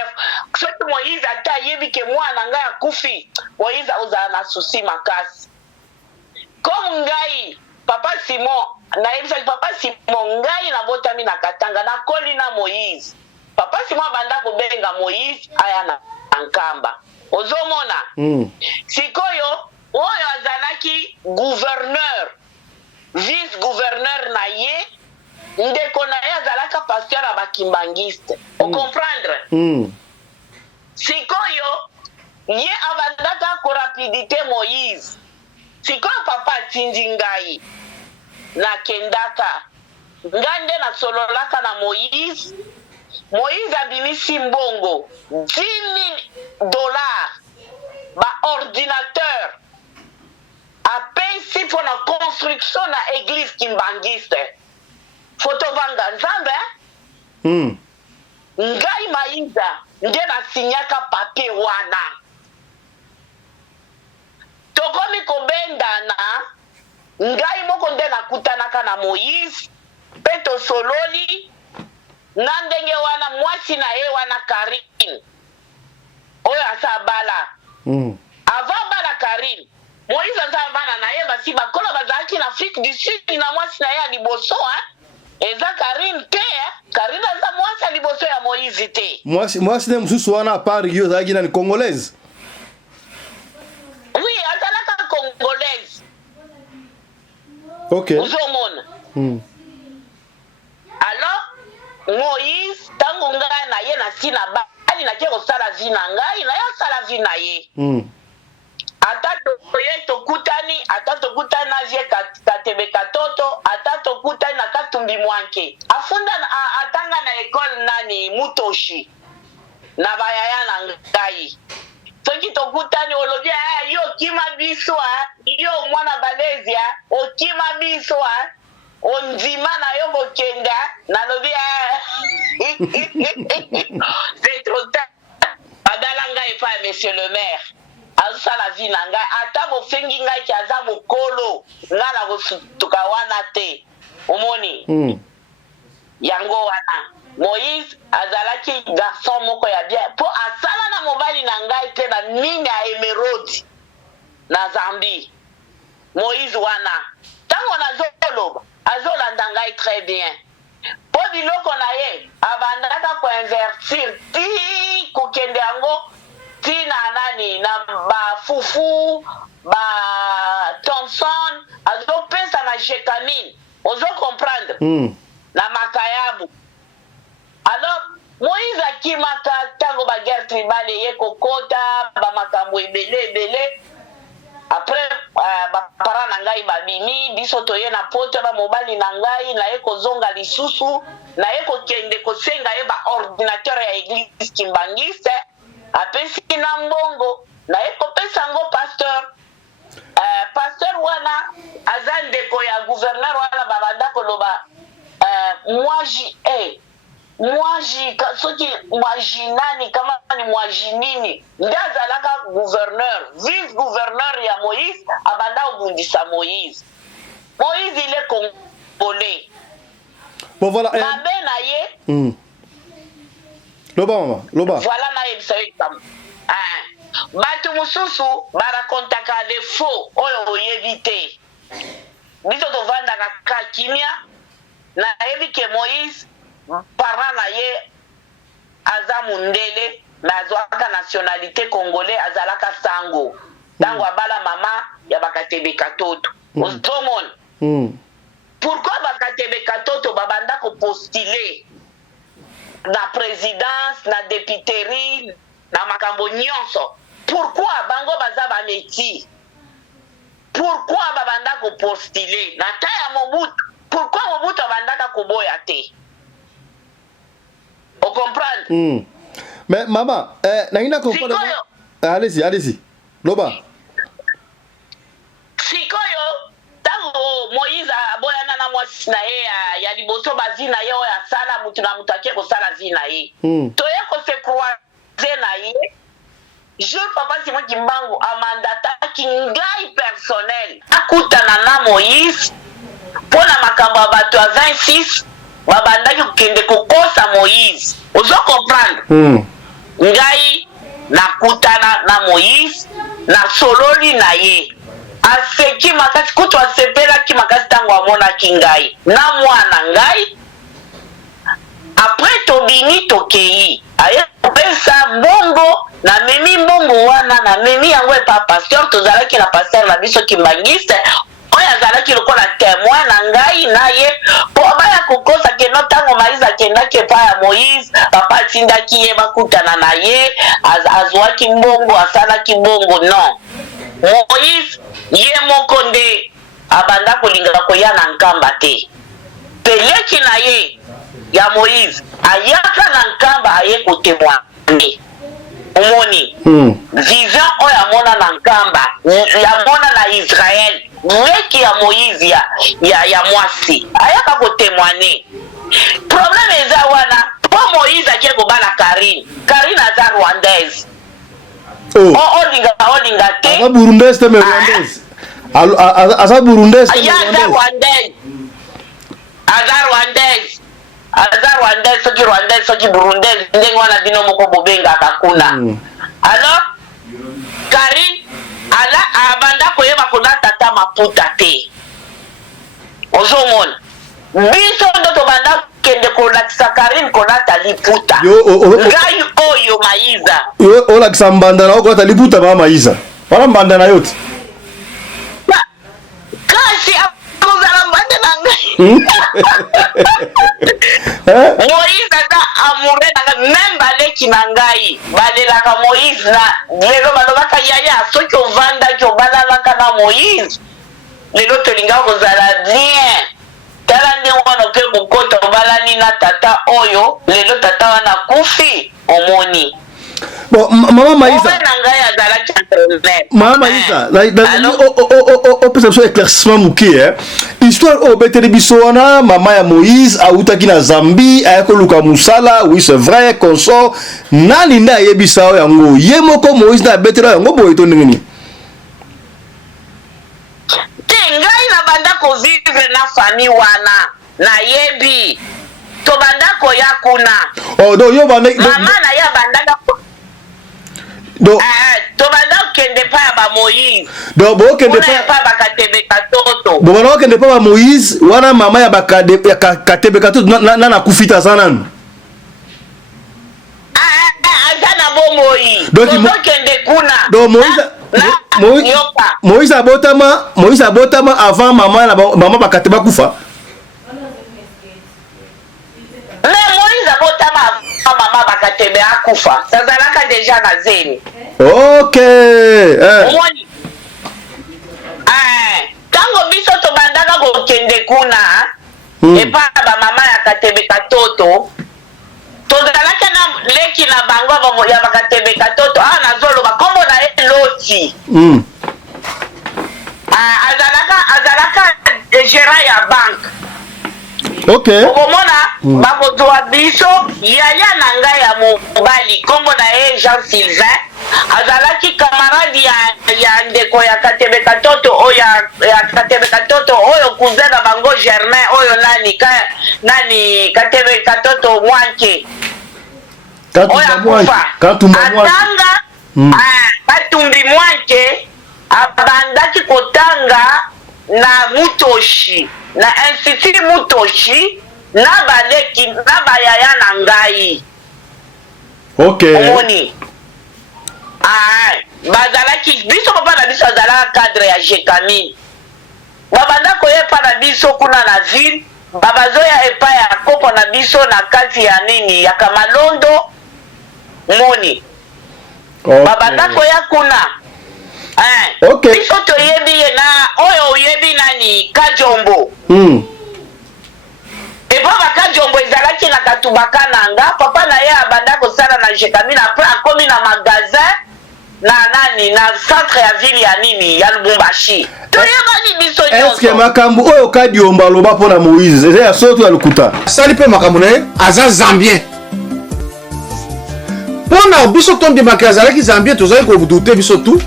soki Moïse ata yebi ke mwana ngai akufi Moïse ozala na susi makasi comme ngai papa Simon na yebisa papa Simon ngai na botami na Katanga na koli na Moïse papa Simon banda kobenga Moïse aya na nkamba ozomona sikoyo oyo azalaki gouverneur vice-gouverneur na ye ndeko na ye azalaka pasteur ya bakimbangiste ocomprendre sikoyo ye abandaka korapidite Moïse sikoyo papa atindi ngai nakendaka ngai nde nasololaka na Moïse abimisi mbongo $10,000 ordinateur apesi pour la construction na église kimbangiste fotovanga nzambe ngai Maïza nde nasinyaka papier wana tokomi kobendana ngai moko nde nakutanaka na Moïse pe tosololi na ndenge wana mwasi na ye wana Karine oyo asabala avant bala Karine Moïse azabana na ye basi bakolo bazalaki na Afrique du Sud na mwasi na ye ya liboso eza Karine te Karine aza mwasi ya liboso ya Moïse te mwasi ne mususu wana a part yo azalaki na congolaise. Oui, azalaka congolaise. Ok. Uzomona. Alors Moïse tango ngai na ye na sina bali na kero sala vie na ngai na ya sala vie na ye. Atato kutani na vie Katebe Katoto, atato kutani na Katumbi Mwanke. Afunda atanga na ekole nani Mutoshi. Na bayaya na ngai. Soki tokutani olobi yo kima biso yo mwana balezia okima biso ondima na yo bokenda na lobi c'est trop tard. Adalanga et pas monsieur le maire. Azusa la vie na ngai ata bofengi ngai ki aza mokolo ngala kosutuka wana te omoni yango wana Moïse azalaki garçon moko ya bien po asala na mobali na ngai te na mine ya emerodi na Zambie Moïse wana tango nazoloba azolanda ngai très bien po biloko na ye abandaka koinvertir ti kokende yango tina nani na bafufu Thompson azopesa na Jekamine ozo comprendre na makayabu. Alors Moïse akimaka tango ba guerre tribale ye kokota ba makambo ebele après ba parana ngai babimi biso toye na poto ba mobali na ngai na ye kozonga lisusu na ye kokende kosenga ye ba ordinateur ya église Kimbangiste apesi na mbongo na ye kopesa ngo pasteur pasteur wana azandeko ya gouverneur wana babanda koloba mwaji soki mwajinani kama ni mwajinini ndazalaka gouverneur vice gouverneur ya Moïse abanda obundisa Moïse il est congolais bon voilà mabe na ye loba voilà na ye bisayo batu mususu barakontaka de faux oyo oyebi te biso tovandaka ka kimia na yebi ke Moïse parent na ye aza mundele na azwaka nationalité congolais azalaka sango tango abala mama ya bakatebe katoto ozomona pourquoi bakatebe katoto babanda ko postuler na présidence na députérie na makambo nyonso pourquoi bango baza ba métier pourquoi babanda ko postuler na taya Mobutu pourquoi Mobutu abandaka koboya te on comprend mais maman nangina comprendre allez-y loba sikoyo tango Moïse aboyana na mwasi na ye ya liboso bazina ye oyo asala mutu na mutu ake kosala zina ye toye kose croiser na ye Jules Papa Simon Kimbangu amandataki ngai personnel akutana na Moïse pona makambo ya bato ya 26 babandaki kokende kokosa Moïse ozo comprendre ngai nakutana na Moïse na sololi na ye aseki makasi kutu asepelaki makasi tango amonaki ngai na mwana ngai après tobini tokei aye kopesa mbongo na memi mbongo wana na memi yango epa pasteur tozalaki na pasteur na biso Kimbangiste oyo azalaki lokola témoin na ngai na ye po baya kokosa keno tango Moïse akendaki epa ya Moïse papa atindaki ye bakutana na ye azwaki mbongo asalaki mbongo non Moïse ye moko nde abanda kolingaka koya na nkamba te peleki na ye ya Moïse ayaka na nkamba aye kotémoigner omoni vision oyo amona na nkamba yamona na Israël leki ya Moïse ya mwasi ayaka kotémoigner problème eza wana po Moïse ake kobala Karine aza rwandaise olinga te aza burundaise te mais rwandaise aza burundaise te aza rwandaise soki burundaise ndenge wana bino moko bobengaka kuna alors Karine abanda koyeba kolata ta maputa te ozomona biso ndo tobanda kende kolakisa Karine kolata liputa ngai oyo Maiza olakisa mbanda na okolata liputa mama Maiza wana mbanda na yo te kasi akozala mbanda na ngai Moïse aza amoureux na ngai même baleki na ngai balelaka Moïse na lelo balobaka yaya soki ovandaki obalalaka na Moïse lelo tolinga kozala bien tala nde wana oke kokota obalani na tata oyo lelo tata wana kufi omoni bon mama Maiza mama Maiza opesa biso éclaircissement moke histoire oyo beteli biso wana mama ya Moïse autaki na Zambie aya koluka musala oui c'est vrai consort nani nde ayebisa oyo yango ye moko Moïse nde abeteli yango boye to ndenge nini te ngai na banda kovivre na famille wana nayebi tobanda koya kuna donc yo banda mama na ya banda donc tobanda okende pa ya ba Moïse donc bokende pa bakatebe katoto bobanda okende pa ba Moïse wana mama ya bakatebe katoto na kufita sana nani aza na bomoi tokende kuna donc Moïse abotama avant mama bakate bakufa mais Moïse abotama avant mama bakatebe akufa sazalaka déjà na zeni ok tango kokende kuna epa bamama ya Katebe Katoto tozalaki na leki na bango ya Katebe Katoto nazoloba kombo na ye Loti azalaka gérant ya banque. Ok. Okomona bakozwa biso yaya na ngai ya mobali kombo na ye Jean Sylvain azalaki camarade ya ndeko ya Katebe Katoto oyo ya Katebe Katoto oyo cousin na bango Germain oyo nani Katebe Katoto Mwanke atanga Katumbi Mwanke abandaki kotanga na Mutoshi na Institut Mutoshi na baleki na bayaya na ngai. Ok. Omoni bazalaki biso papa na biso azalaka cadre ya Jekamine babanda koyepa na biso kuna na ville babazoya epa ya koko na biso na kati ya nini ya Kamalondo moni babanda koya kuna biso toyebi ye na oyo oyebi nani Kajombo epo Bakajombo ezalaki na Katubaka nanga papa na ye abanda kosala na Jekamine apres akomi na magasin na nani na centre ya ville ya nini ya Lubumbashi toyebani biso nyonso. Est-ce que makambo oyo Kadiombo aloba mpona Moïse eza ya soto ya lokuta asali mpe makambo na ye aza zambien mpona biso tondimaki azalaki zambien tozali kodute biso tu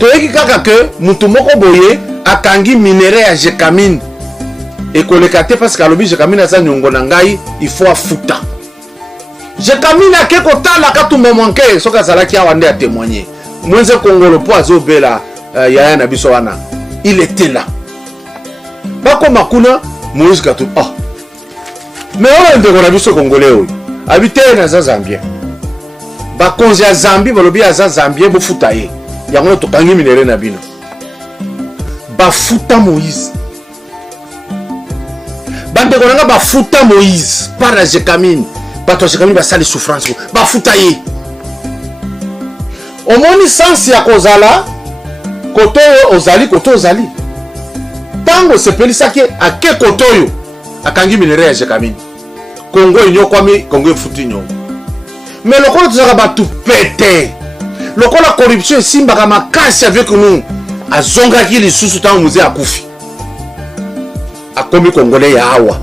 toyeki kaka ke mutu moko boye akangi minere ya Jekamine ekoleka te parce que alobi Jekamine aza nyongo na ngai il faut afuta Jekamine ake kotala Katumba Mwanke soki azalaki awa nde atémoigné mwenze kongolo mpo azobela yaya na biso wana il était là bakoma kuna Moïse Katumbi mais oyo ndeko na biso kongole oyo abi te naza zambien bakonzi ya Zambi balobi aza zambien bofuta ye yango tokangi minere na bino bafuta Moïse bandeko nanga bafuta Moïse par la Jekamine bato Jekamine basali souffrance bafuta ye omoni sansi ya kozala koto ozali koto ozali tango sepelisaki ake koto oyo akangi minere ya Jekamine Kongo inyokwami Kongo efuti nyongo mais lokola tozaka batu pete lokola corruption esimbaka makasi avec nous azongaki lisusu ntango muze akufi akomi congolais ya awa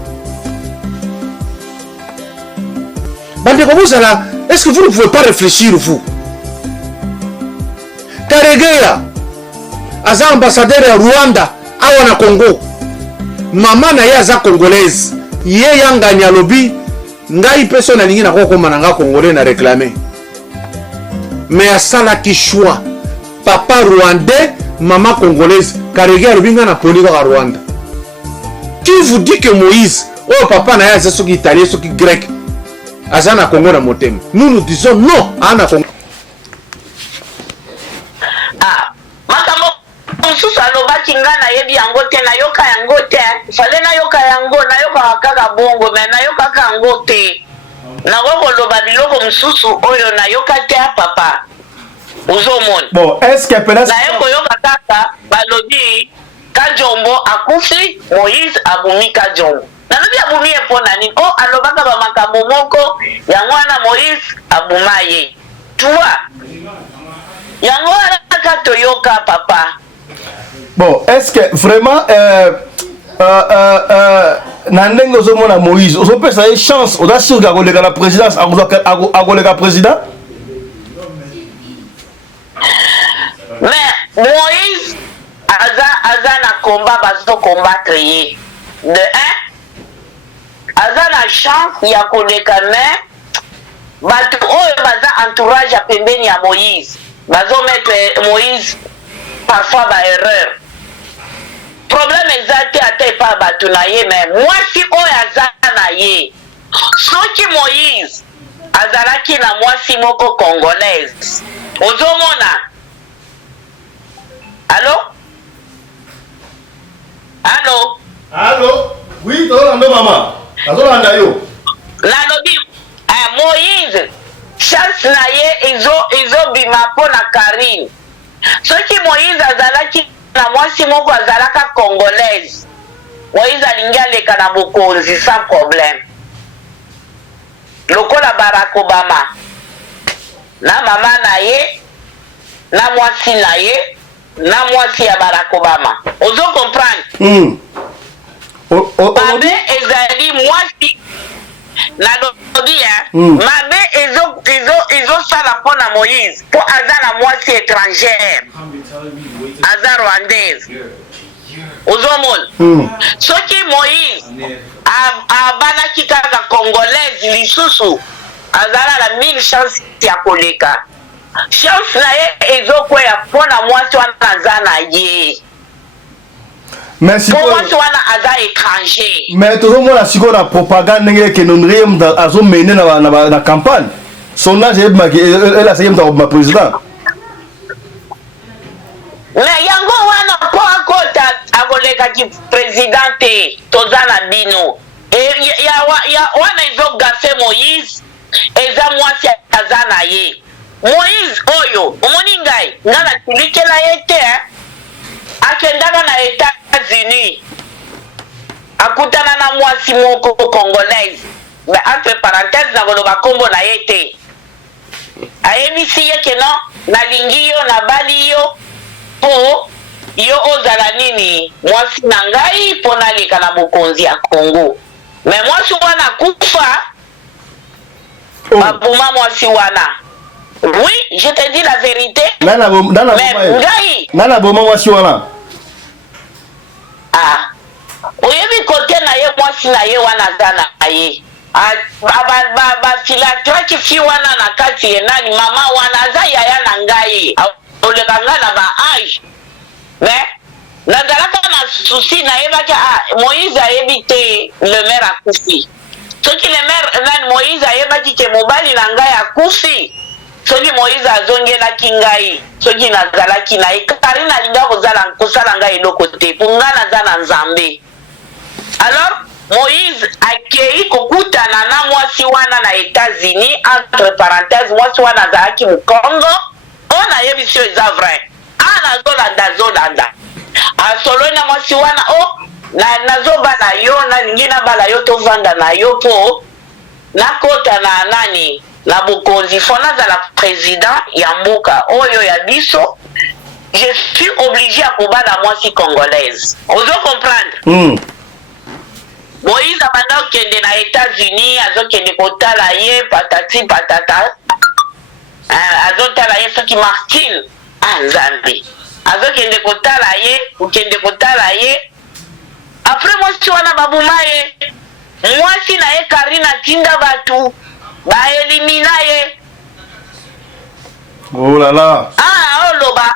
bandeko bozala est-ce que vous ne pouvez pas réfléchir vous Karegeya aza ambassadeur ya Rwanda awa na Congo mama na ye aza congolaise ye yangani alobi ngai peso na lingi na kokoma na nga congolais na réclamer mais asalaki choix papa rwandais maman congolaise Karegeya alobi nga na poni kaka Rwanda. Qui vous dit que Moïse oh papa na ye aza soki italien soki grec aza na Congo na motema? Nous disons non ana Congo. Makambo mosusu alobaki nga nayebi yango te nayoka yango te fale nayoka yango nayoka kaka bongo me nayoka yango te nakokoloba biloko mosusu oyo nayoka te papa ozomona. Bon, est-ce que peut-être nayokoyoka kaka balobi Kajombo akufi Moïse abumi Kajombo nalobi abumi ye mpo na nini alobaka bamakambo moko yango wana Moïse abuma ye tuwa yango wana toyoka papa. Bon, est-ce que vraiment na ndenge ozomona Moïse ozopesa ye chance oza sûr akoleka na présidence akoleka président? Mais Moïse aza na combat bazo combattre ye de aza na chance ya koleka mais bato oyo baza entourage ya pembeni ya Moïse bazo mettre Moïse parfois ba erreur problème exacte ate pa bato na ye mais mwasi oyo aza na ye soki Moïse azalaki na mwasi moko congolaise ozomona. Allô? Allô? Allô? Oui, tolando mama. Azolanda yo. Nalobi Moïse chance na ye izo bima po na Karine. Soki Moïse azalaki na mwasi moko azalaka congolaise Moïse alingi aleka na bokonzi sans problème. Lokola Barack Obama na mama na ye na mwasi na ye na mwasi ya Barack Obama. Ozo comprendre? Mabe ezali mwasi na lobi mabe ezo sala pona Moïse po aza na mwasi étrangère aza rwandaise. Ozomona soki Moïse abanaki kaka congolaise lisusu azala la 1000 chance ya koleka. Chance na ye ezokwea mpona mwasi wana aza na ye. Po mwasi wana aza étranger. Mais tozomona sikoyo na propagande ndenge ekenondrie mutu azomene na campagne. Sondage elaseye mutu akobima président. Mais yango wana po akota akolekaki président te toza na bino. Wana ezogafe Moïse eza mwasi aza na ye. Moïse oyo omoni ngai nga natilikela ye te akendaka na États-Unis akutana na mwasi moko congolaise. Mais entre parenthèses nakoloba kombo na ye te. Ayebisi ye ke non nalingi yo nabali yo po yo ozala nini mwasi na ngai po naleka na bokonzi ya Congo. Mais mwasi wana kufa babuma mwasi wana. Oui, je te dis la vérité. Nana boma mwasi wana. Oyebi kote na ye mwasi na ye wana aza na ye. Bafilatraki fi wana na kati ye nani mama wana aza yaya na ngai. Oleka nga na ba age. Mais nazalaka na souci na yebaki Moïse ayebi te le maire akufi. Soki le maire nani Moïse ayebaki ke mobali na ngai akufi. Soki Moïse azongelaki ngai soki nazalaki na ye kari nalinga kosala ngai eloko te po nga naza na Nzambe. Alors Moïse akei kokutana na mwasi wana na États-Unis entre parenthèses mwasi wana azalaki Mukongo on ayebisi yo eza vrai. Nazolanda asoloi na mwasi wana nazobala yo nalingi nabala yo tovanda na yo po nakota na nani na bokonzi fo nazala président ya mboka oyo ya biso. Je suis obligé à kobala mwasi congolaise. Ozo comprendre? Moïse abanda okende na États-Unis azokende kotala ye patati patata. Azotala ye soki Martine Nzambe azokende kotala ye ukende kotala ye. Après mwasi wana babuma ye mwasi na ye Karina tinda batu baelimina ye. Oh là là. Oloba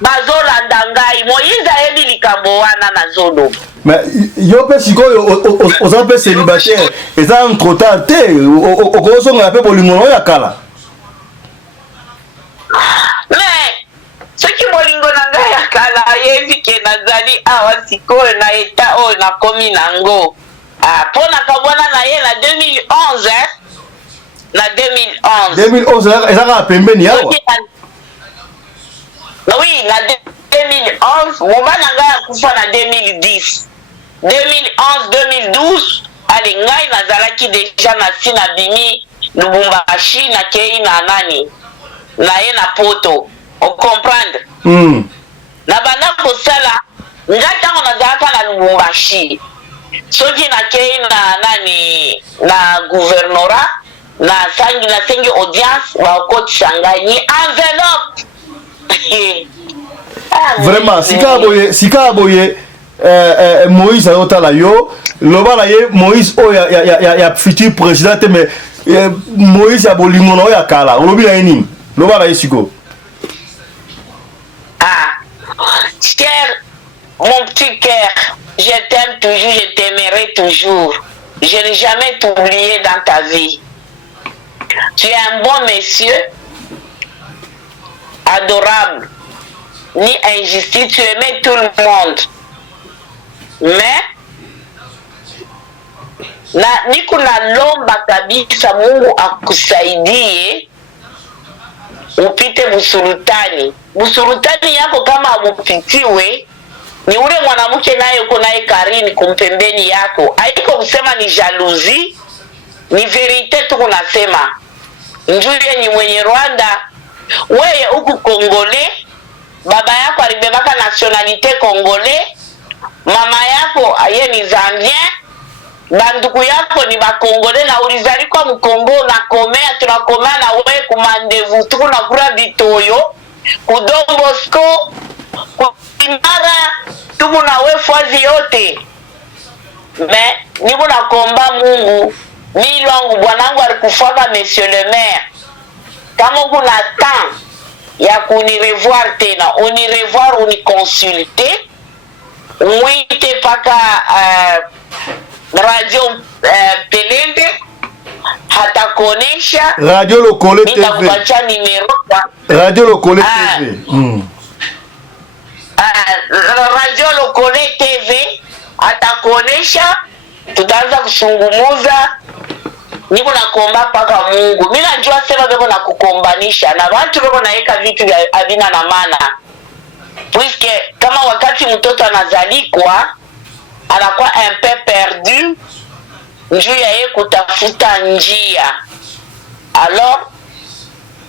bazolanda ngai Moïse ayebi likambo wana nazoloba. Mais yo pe sikoyo oza pe célibataire eza entre temps te okozonga pe bolingo ya kala. Mais soki bolingo na ngai ya kala yebi ke nazali awa sikoyo na eta oyo nakomi nango. Pona kabwana na ye na 2011 na 2011 ezaka pembeni awa. Oui, na 2011 mobana ngai akufa na 2010 2011 ale ngai nazalaki deja na sina bimi Lubumbashi na kei na nani na ye na poto. On comprendre? Na banda kosala ngai tango nazalaka na Lubumbashi soki na kei na nani na gouvernorat na sengi audience bakotisa ngai ni enveloppe. Vraiment sika boye Moïse ayotala yo loba na ye Moïse ya futur président te mais Moïse ya bolingo na ya kala olobi na nini loba na ye siko. Cher mon petit cœur, je t'aime toujours, je t'aimerai toujours. Je n'ai jamais t'oublié dans ta vie. Tu es un bon monsieur, adorable, ni injustice, tu aimais tout le monde. Mais niko nalomba kabisa Mungu akusaidie upite busulutani. Busulutani yako kama amupitiwe ni ule mwanamke naye uko naye Karine kumpembeni yako. Haiko kusema ni jalousie, ni verite tu kunasema. Njuje ni mwenye Rwanda, wewe huku Kongole, baba yako alibebaka nationalite Kongole, mama yako aye ni Zambien, banduku yako ni bakongole na ulizalikwa mkongo na komea, tunakomea na wewe kumandevu, tukunakura bitoyo, kudombosko, kuimara, tukuna we fwazi yote. Me, niku nakomba Mungu, mili wangu bwanangu alikufaka Monsieur le Maire. Kama kuna temps ya kunirevoir tena, unirevoir uniconsulte, mwite paka radio Pelende, hata konesha Radio Lokole TV. Nitakupatia numero Radio Lokole TV. Radio Lokole TV atakuonesha, tutaanza kusungumuza. Niko nakomba paka Mungu. Mimi najua sema beko na kukombanisha na watu beko naeka vitu vya havina na maana. Puisque kama wakati mtoto anazalikwa anakuwa un peu perdu, njuu ya yeye kutafuta njia. Alors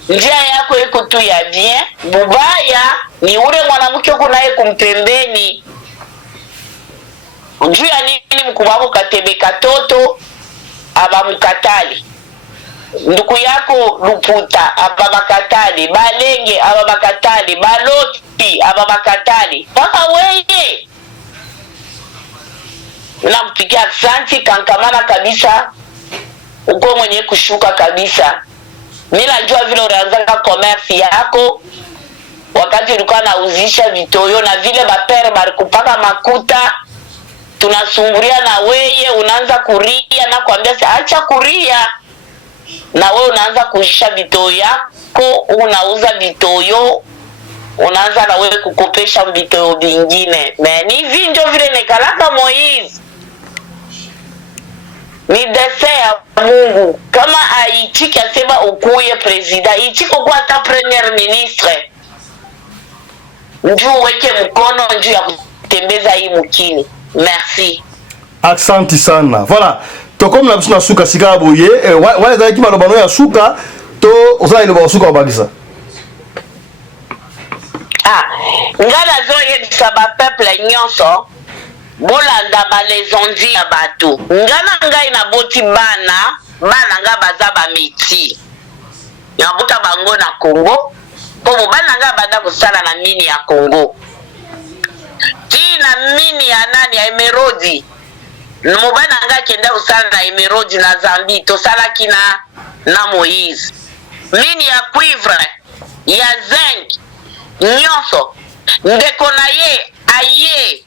njia yako iko tu ya bien, bubaya ni ule mwanamke uko naye kumpembeni. Njuu ya nini mkubwa wako katebe katoto abamukatali, nduku yako Luputa ababakatali, Balenge ababakatali, Baloti ababakatali, paka weye unampikia asante, kankamana kabisa, uko mwenye kushuka kabisa. Mimi najua vile unaanzanga commerce yako wakati ulikuwa nauzisha vitoyo na vile bapere balikupaka makuta, tunasumburia na weye unaanza kuria na kuambia acha kuria, na wewe unaanza kuisha vitoyo yako, unauza vitoyo, unaanza na wewe kukopesha vitoyo vingine. Ni hivi ndio vile nekalaka Moise. Ni dese ya Mungu. Kama aichiki asema ukuye president, ichiko kwa ta premier ministre, njuu weke mkono njuu ya kutembeza hii mukini. Merci. Aksanti sana. Voilà. To comme la bisuna suka sika boye, wale za kima lobano ya suka, to oza ile ba suka bagisa. Ngala zoye disaba peuple nyonso, bolanda ba les ondi ya batu. Ngala ngai na boti bana nga baza ba meti. Ya buta bango na Congo, pomo bana nga banda kusala na mini ya Congo. Tina mini ya nani ya Emerodi. Mubana nga kenda usala na Emerodi na Zambi, to sala kina na Moise. Mini ya cuivre, ya zinc, nyonso, ndeko na ye, aye,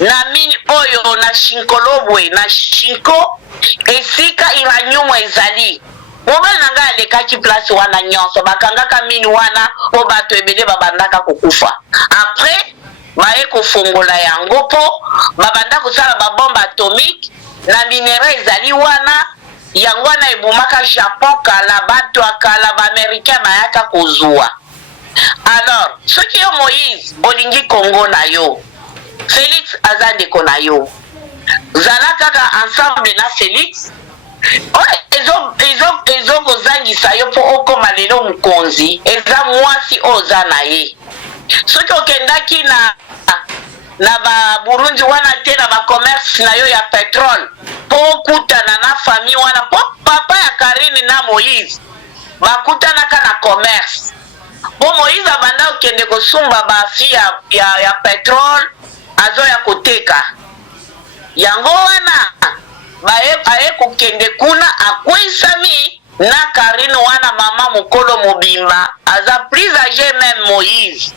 na mini oyo na shinkolobwe, na shinko, esika iranyumwa ezali. Mubana nga alekaki place wana nyonso, bakangaka mini wana, obato ebele babandaka kukufa. Après, bae kofongola yango po babanda kusala babomba atomique na minere ezali wana yango wana ebumaka Japon kala bato akala ba américain bayaka kozua. Alors soki yo Moïse olingi Congo na yo, Félix azandeko na yo, zala kaka ensemble na Félix, ezo kozangisa yo po okoma lelo mukonzi, eza mwasi oza na ye. Soki okendaki na ba Burundi wana tena ba commerce na yo ya petrol, po kutana na famille wana, po papa ya Karine na Moïse bakutana na commerce. Po Moïse abanda okende kosumba ba fi ya petrol azo ya koteka. Yango wana bae kokende kuna akwisami na Karine wana mama mukolo mobimba aza plus âgé même Moïse.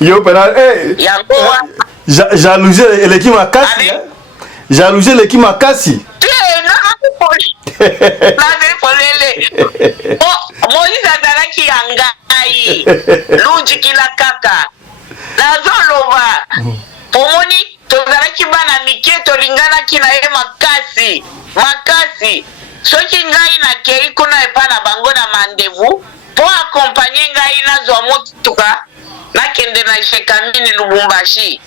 Yo pena jalousie eleki makasi, jalousie eleki makasi. Moïse azalaki ya ngai luji kila kaka nazoloba pomoni tozalaki bana mike tolinganaki na ye makasi soki ngai nakei kuna epa na bango na mandevu po akompanye ngai nazwa motuka nakende na Jekamini Lubumbashi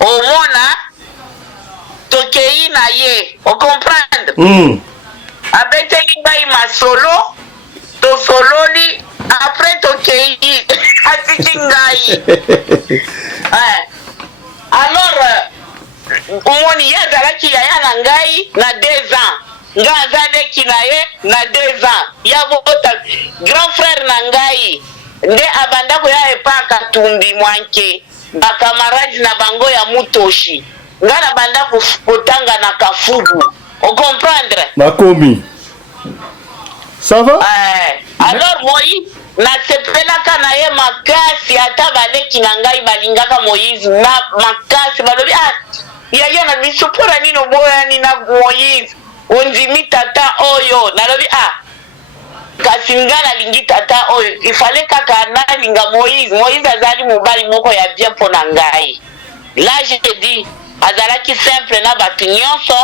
omona tokei na ye o comprendre abeteli ngai masolo tosololi après tokei atiki ngai alors omoni ye azalaki yaya na ngai na 2 ans nga azaleki na ye na 2 ans ya bota grand frère na ngai nde abanda koya epa Katumbi Mwanke bakamaradi na bango ya Mutoshi nga na banda kotanga na Kafugu o comprendre Makomi ça va alors Moïse na sepelaka na ye makasi ata baleki na ngai balingaka Moïse na makasi balobi yaya na biso pora nino boyani na Moïse ondimi tata oyo nalobi kasi nga nalingi tata oyo ifale kaka nalinga Moïse azali mobali moko ya bien mpona ngai là je te dis azalaki simple na bato nyonso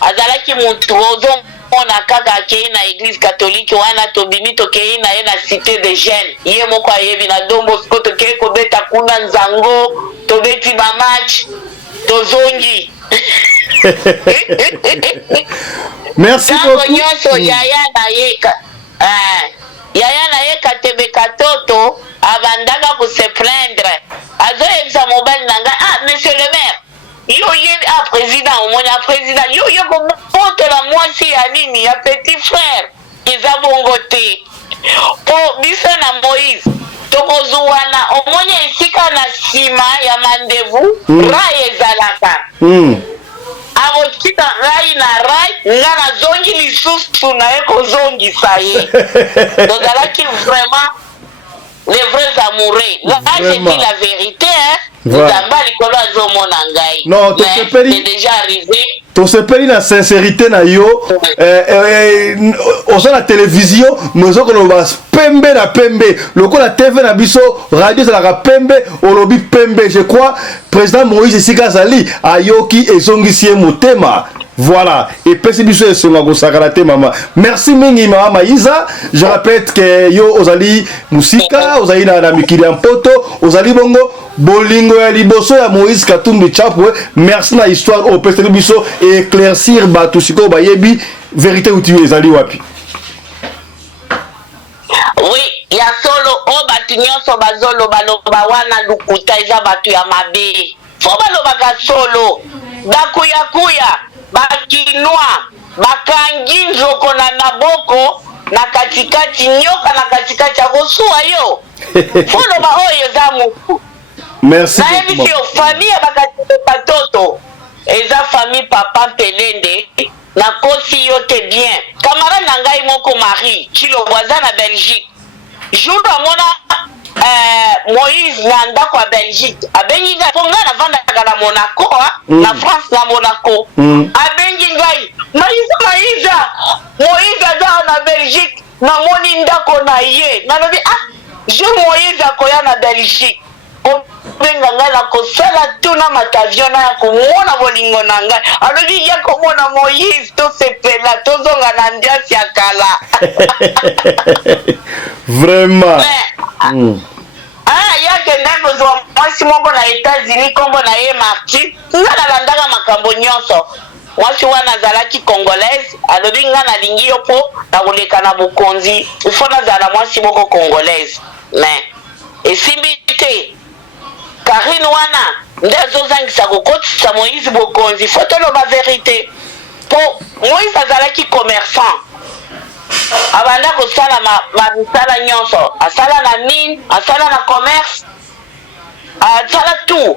azalaki mutu ozomona kaka akei na église catholique wana tobimi tokei na ye na cité de jeunes ye moko ayebi na Don Bosco tokei kobeta kuna nzango tobeti bamatch tozongi merci beaucoup nyonso yaya na ye Katebe Katoto abandaka kose plaindre azoyebisa mobali na ngai monsieur le maire yo yebi président omoni président yo kobotola mwasi ya nini ya petit frère eza bongo te po biso na Moïse tokozuwana omoni esika na nsima ya mandevu rai ezalaka abokita rai na rai nga nazongi lisusu na ye kozongisa ye tozalaki vraiment les vrais amoureux là j'ai dit la vérité nzamba likolo azomona ngai non c'est déjà arrivé tosepeli na sincérité na yo oza na télévision mais okoloba pembe na pembe lokola TV na biso radio ezalaka pembe olobi pembe je crois président Moïse esika azali ayoki ezongisi ye motema. Voilà, et pesi biso esonga kosakana te mama. Merci mingi mama Maïza. Je répète que yo ozali musika, ozali na mikili ya mpoto, ozali bongo bolingo ya liboso ya Moïse Katumbi Chapwe. Merci na histoire au pesi biso et éclaircir batu siko bayebi vérité uti ezali wapi. Oui, ya solo o batu nyonso bazolo baloba wana lukuta eza batu ya mabe. Fo baloba solo. Bakuya bakinwa bakangi nzoko na naboko na katikati nyoka na katikati ya kosuwa yo fono ba oyo zamu. Merci na ebi yo famille bakati batoto eza famille papa Pelende na kosi yo te bien camarade na ngai moko Marie Chilo Boisa na Belgique jour amona Moïse na ndako ya Belgique abengi ngai ponga na vandaka na Monaco na France na Monaco abengi ngai Maïza Moïse aza na Belgique na moni ndako na ye nalobi je Moïse akoya na Belgique obenga ngai na kosala tuna matavion na komona bolingo na ngai alobi ya komona Moïse tosepela tozonga na ndiasi ya kala vraiment yake ndako mwasi moko na États-Unis kombo na ye Marti nga nalandaka makambo nyonso mwasi wana azalaki congolaise alobi nga nalingi yo po na koleka na bokonzi ifo nazala mwasi moko congolaise mais esimbi te Karine wana nde azozangisa kokotisa Moïse bokonzi fo toloba vérité po Moïse azalaki commerçant abanda kosala misala nyonso asala na mine asala na commerce asala tout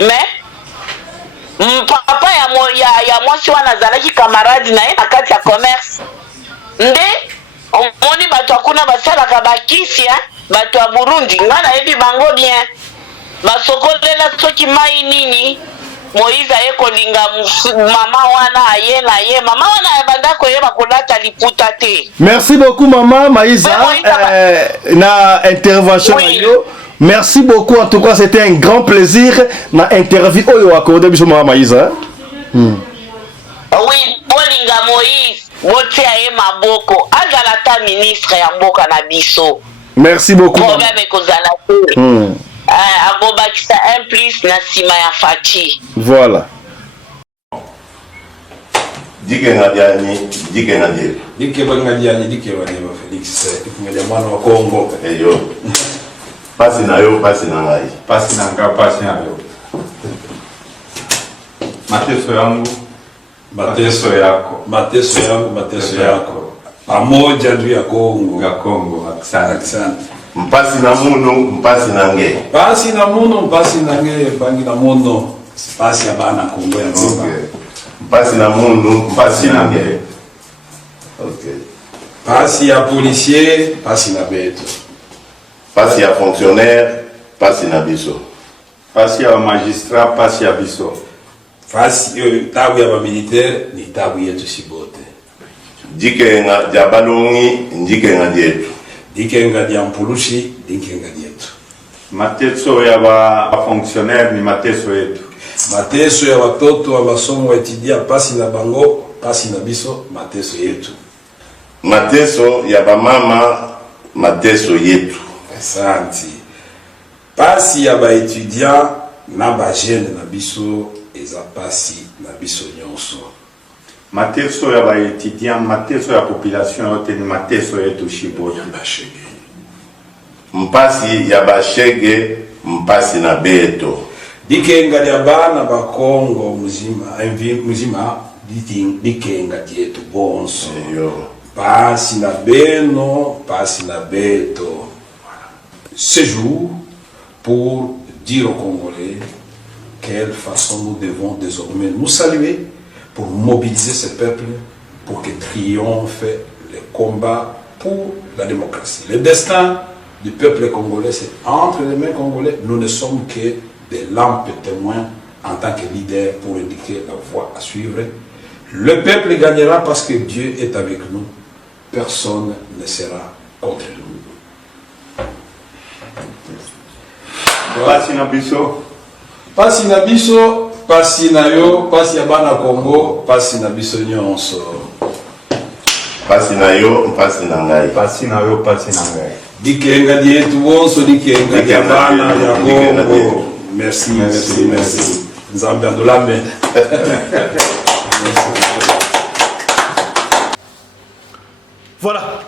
mais papa ya mwasi wana azalaki camarade na ye na kati ya commerce nde omoni bato akuna basalaka bakisi bato ya Burundi nga nayebi bango bien basokolela soki mai nini Moïse aye kolinga mama wana aye na ye mama wana abanda koyeba kolata liputa te. Merci beaucoup maman Maïza na intervention yo. Merci beaucoup en tout cas c'était un grand plaisir na interview oyo accordé biso maman Maïza. Oui, bolinga Moïse botia ye maboko azala ta ministre ya mboka na biso Merci beaucoup. Problème ekozala te. Akobakisa 1+ na sima ya Fati. Voilà. Dike ngadiani, dike ngadiani. Dike ngadiani, dike ngadiani Félix. Ngadiani mwana wa Kongo. Eyo. Pasi na yo, pasi na ngai. Pasi na nga, pasi na yo. Mateso yangu, mateso yako. Mateso yangu, mateso yako. Pamoja ndio ya Kongo. Ya Kongo, asante. Mpasi na muno, mpasi na nge. Pasi na muno, mpasi na nge, bangi na muno. Pasi ya bana Kongo ya Kongo. Mpasi na muno, mpasi na nge. Okay. Pasi ya policier, pasi na beto. Pasi ya fonctionnaire, pasi na biso. Pasi ya magistrat, pasi ya biso. Pasi tabu ya militaire ni tabu yetu sibote. Dike nga jabalongi, dike nga dietu. Dike nga diampulushi, dike nga dietu. Mateso ya ba fonctionnaire ni mateso yetu. Mateso ya watoto wa masomo etidia pasi na bango, pasi na biso, mateso yetu. Mateso ya ba mama, mateso yetu. Asante. Pasi ya ba étudiant na ba jeune na biso eza pasi na biso nyonso. Mateso ya ba étudiant, mateso ya population yote ni mateso yetu shibo ya bashege. Mpasi ya bashege, mpasi na beto. Dikenga ya bana ba Kongo muzima dikenga dietu bonso. Pasi na beno, pasi na beto. Ce jour pour dire aux Congolais quelle façon nous devons désormais nous saluer pour mobiliser ce peuple pour que triomphe le combat pour la démocratie. Le destin du peuple congolais, c'est entre les mains congolais. Nous ne sommes que des lampes témoins en tant que leader pour indiquer la voie à suivre. Le peuple gagnera parce que Dieu est avec nous. Personne ne sera contre nous. Pasi na biso, pasi na biso, pasi na yo, pasi ya bana Congo, pasi na biso nyonso. Pasi na yo, pasi na ngai. Pasi na yo, pasi na ngai. Dikenga dietu bonso, dikenga ya bana ya Congo. Merci, merci, merci. Nzambe adolambe. Voilà.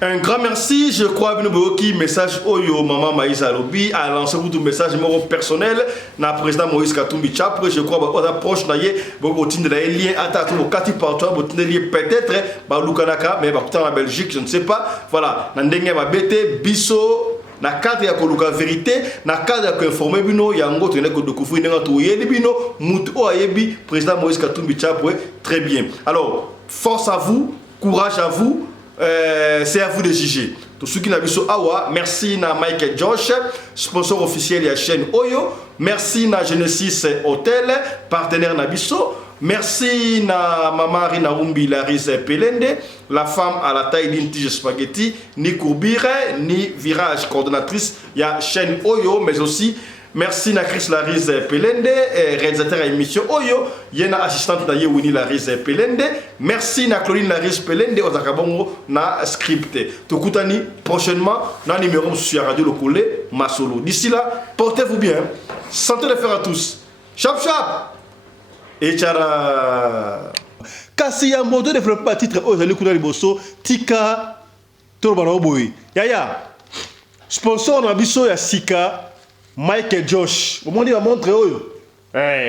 Un grand merci, je crois que message Oyo Maman Maïsa Lobi a lancé un message personnel na président Moïse Katumbi Chapre. Je crois que approche naie beaucoup de lien attaque au kati partout peut-être ba Lukanaka mais ba en Belgique, je ne sais pas. Voilà, na ndenge ba bete biso na cadre ya koluka vérité na cadre ya informer bino yango tene ko découvrir nga to yeli bino mutu o ayebi président Moïse Katumbi Chapre très bien. Alors, force à vous, courage à vous. C'est à vous de juger. Tout ce qui n'a vu awa, merci na Mike Josh, sponsor officiel de la chaîne Oyo. Merci na Genesis Hotel, partenaire Nabiso. Merci na Maman Rina Rumbi Laris Pelende, la femme à la taille d'une tige spaghetti, ni courbire, ni virage, coordonnatrice de la chaîne Oyo, mais aussi merci na Chris Laris Pelende, réalisateur à l'émission Oyo. Yena assistante na Yewini Laris Pelende. Merci na Claudine Laris Pelende Ozakabongo na script. Tokutani prochainement na numéro sur Radio Lokole Masolo. D'ici là, portez-vous bien. Santé de fer à tous. Chap chap. Et tchara. Kasi ya modo développement titre Ozali Kuna Liboso Tika Torobano Boy. Yaya. Sponsor na biso ya Sika. Michael Josh, au monde va montrer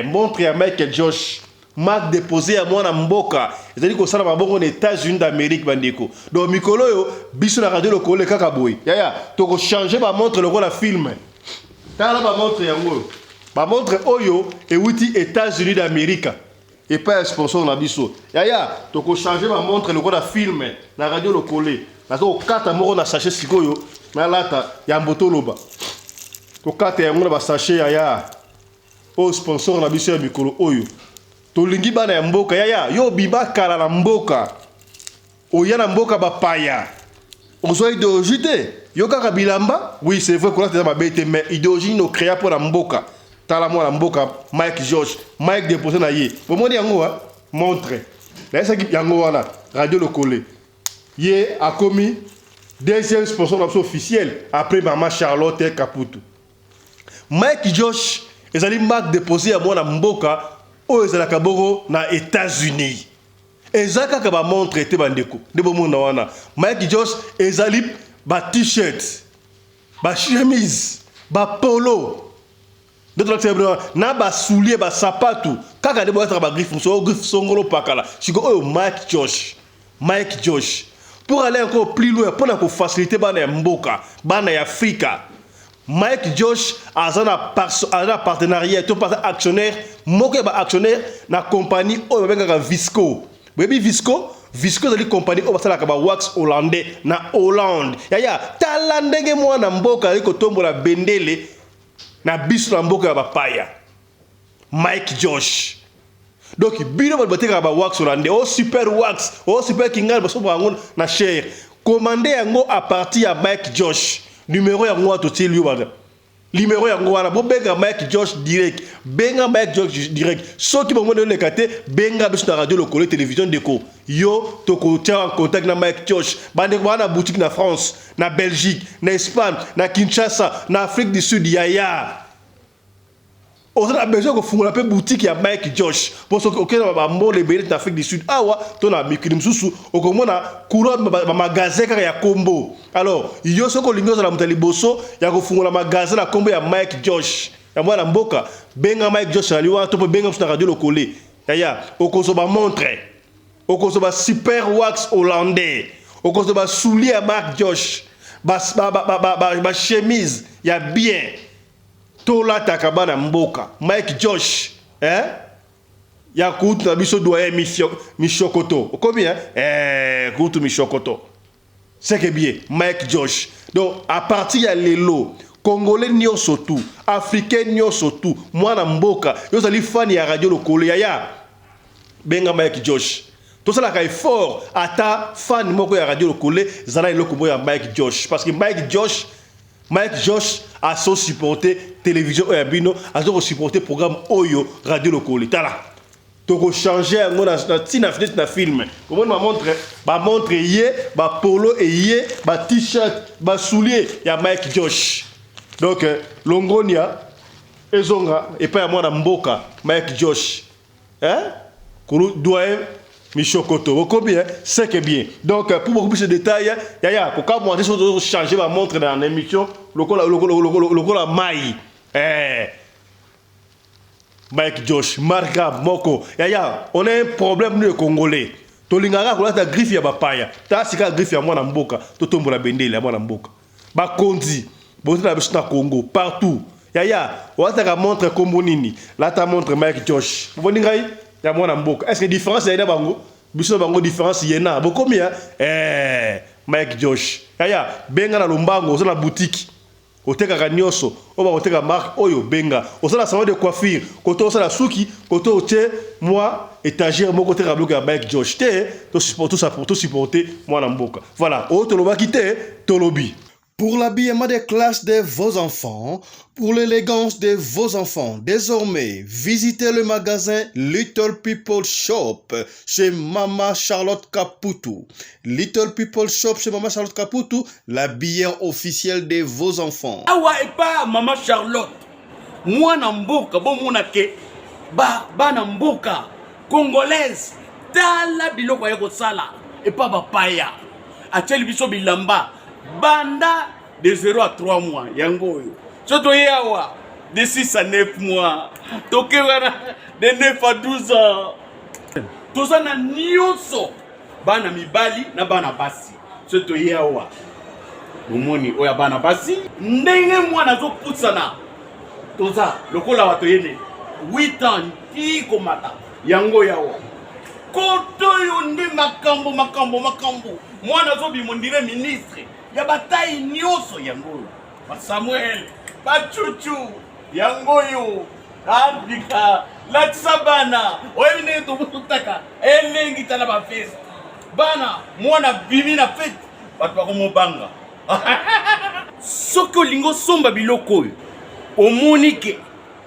montre à Michael Josh, marque déposé à moi na mboka. C'est-à-dire que ça va aux États-Unis d'Amérique bandeko. Donc Mikolo yo, biso na radio lokole kakaboy. Yaya, to ko changer ba montre le rôle à film. Ta la ba montre yango. Ba montre oyo et wuti États-Unis d'Amérique. Et pas un sponsor na biso. Yaya, to ko changer ba montre le rôle à film na radio lokole. Na to kata moko na sachet sikoyo, na lata ya mboto loba. Tokate ya ngona ba sachet ya o sponsor na biso ya mikolo oyo to lingi bana ya mboka ya yo biba kala na mboka o ya na mboka ba paya ozo idéologie te yo kaka bilamba oui c'est vrai que là c'est ma bête mais idéologie no créa pour la mboka tala mo na mboka Mike George Mike déposé na ye bo moni yango montre na ça yango wana radio lokole ye a commis Deuxième sponsor officiel après Maman Charlotte Caputo. Mike Josh, ils allaient marque déposé à moi na mboka aux Ezalakaboro na États-Unis. Ezaka ka ba montre te bandeko. De bo mona wana. Mike Josh ezali ba t-shirt, ba chemise, ba polo. Na ba soulier ba sapato. Kaka de bo être ba griffe songolo pakala. Siko oh Mike Josh. Mike Josh. Pour aller encore plus loin, pour nous faciliter bana mboka, bana Afrika. Mike Josh a un partenariat, tout actionnaire, moke ba actionnaire na compagnie o benga Visco. Baby Visco est une compagnie au basala ka wax hollandais na Hollande. Ya talandenge mo na mboka liko tombo la bendele na biso na mboka ya bapaya. Mike Josh. Donc bino ba bateka ba wax hollandais, oh super wax, oh super kingal baso bango na cher. Commandé yango à partir à Mike Josh. Numéro yango to tili ba. Numéro yango wana bo benga Mike Josh direct. Benga Mike Josh direct. So ki bongo le kate benga biso na radio lokole télévision déco. Yo to ko tia en contact na Mike Josh. Bande wana boutique na France, na Belgique, na Espagne, na Kinshasa, na Afrique du Sud yaya. On a besoin de faire une boutique à Mike Josh. Pour ce qui est de l'Afrique d'Afrique du Sud, on a mis un sous au magasin à Combo. Alors, il y a ce qu'on a dans la Bosso, il y a un magasin à Combo à Mike Josh. Il y a un Mboka, Benga Mike Josh, il y a un Benga sur la radio locale. Il y a un montre, un super wax hollandais, un soulier à Mike Josh, ma chemise, il y a bien. Tola takabana mboka Mike Josh ya kutu na biso doyen Mishokoto combien kutu Mishokoto c'est que bien Mike Josh. Donc à partir ya lelo congolais nyonso tout africain nyonso tout mwana mboka yo zali fan ya radio lokole ya benga Mike Josh. Tout ça là ka effort ata fan moko ya radio lokole zala eloko ya Mike Josh parce que Mike Josh a son supporté télévision Oyabino, a son supporté programme Oyo radio locale. Tala. Toko changer ngo na tina fenêtre na film. Comment ma montre yé, ba polo et yé, ba t-shirt, ba soulier ya Mike Josh. Donc Longonia ezonga et pas moi na mboka Mike Josh. Kuru doyen Mishokoto, vous comprenez? C'est que bien. Donc, pour beaucoup plus de détails, quand moi, je changer ma montre dans l'émission, le Maï. Mike Josh, Marga, Moko. On a un problème, nous, les Congolais. Tolingara, on a ta griffe ya bapaya. Ta sika griffe ya moi na mboka. Totombo la bendele ya moi na mboka. Ba kondi. Bonne la na Congo, partout. On a ta montre comme nini. Là, ta montre Mike Josh. Vous voyez, ya mwana mboka. Est-ce que différence ya bango? Biso bango différence yena. Bo combien? Mike Josh. Benga na lombango, oza na boutique. Oteka ka nyoso, oba oteka marque oyo benga. Oza na salon de coiffure, koto oza na suki, koto otie moi étagère moko te rabloka ya Mike Josh. To supporter ça pour tout supporter mwana mboka. Voilà, o toloba kite, tolobi. Pour l'habillement des classes de vos enfants, pour l'élégance de vos enfants, désormais, visitez le magasin Little People Shop chez Maman Charlotte Caputo. Little People Shop chez Maman Charlotte Caputo, l'habillement officiel de vos enfants. Awa et pas Maman Charlotte. Moi namboka, bon monake, ba namboka, congolaise, tala biloko ya kosala et pas bapaya. Atel biso bilamba. Banda de 0 à 3 mois, yango yo. Soto yawa de 6 à 9 mois. Toke wana de 9 à 12 ans. Toza na nyonso. Bana mibali na bana basi. Soto yawa. Momoni oya bana basi. Ndenge mwana zo putsana. Toza lokola wato yene 8 ans ki komata. Yango yawa. Koto yo ndi makambo. Mwana zo bimondire ministre. Ya bataille nyoso yango. Ba Samuel, ba Chuchu, yango yo. Andika, la tsabana. Oyine to mutaka. Elengi tala ba fest. Bana, mwana bimi na fête. Batu ba komobanga. Soko lingo somba biloko yo. Omonike.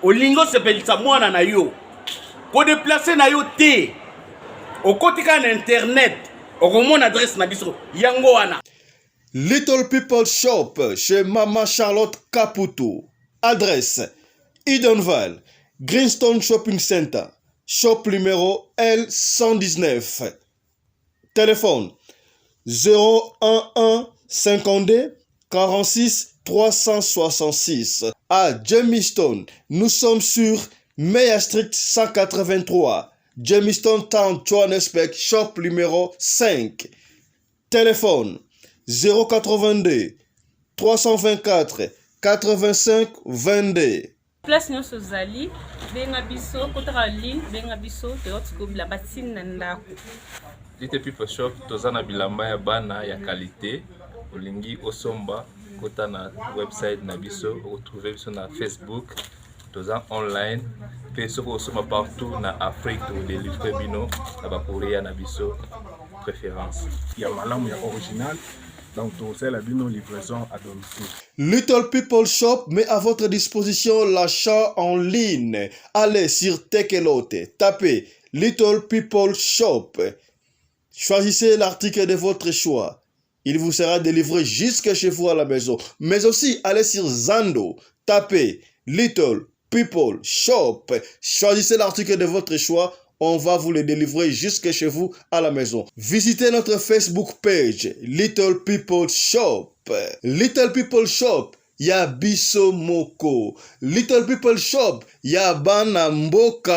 Olingo sepelisa mwana na yo. Ko déplacer na yo te. Okotika na internet. Okomona adresse na biso yango wana. Little People Shop chez Mama Charlotte Caputo. Adresse Edenval, Greenstone Shopping Center, shop numéro L119. Téléphone 011 52 46 366. À Jamestown, nous sommes sur Meyer Street 183. Jamestown Town, Johannesburg, shop numéro 5. Téléphone 082 324 85 22. Place nyonso zali benga biso kotaka ligne benga biso teotikobila batine na ndako. Little People Shop tozana bilamba ya bana ya qualité olingi osomba kota na website na biso retrouver biso na Facebook toza online pe soko osoma partout na Afrique to délivrer bino na ba Korea na biso préférence ya malamu ya original. Donc, c'est la livraison à domicile. Little People Shop met à votre disposition l'achat en ligne. Allez sur Tekelote, tapez Little People Shop. Choisissez l'article de votre choix. Il vous sera délivré jusque chez vous à la maison. Mais aussi, allez sur Zando, tapez Little People Shop. Choisissez l'article de votre choix. On va vous le délivrer jusque chez vous à la maison. Visitez notre Facebook page, Little People Shop. Little People Shop, ya biso moko. Little People Shop, ya bana mboka.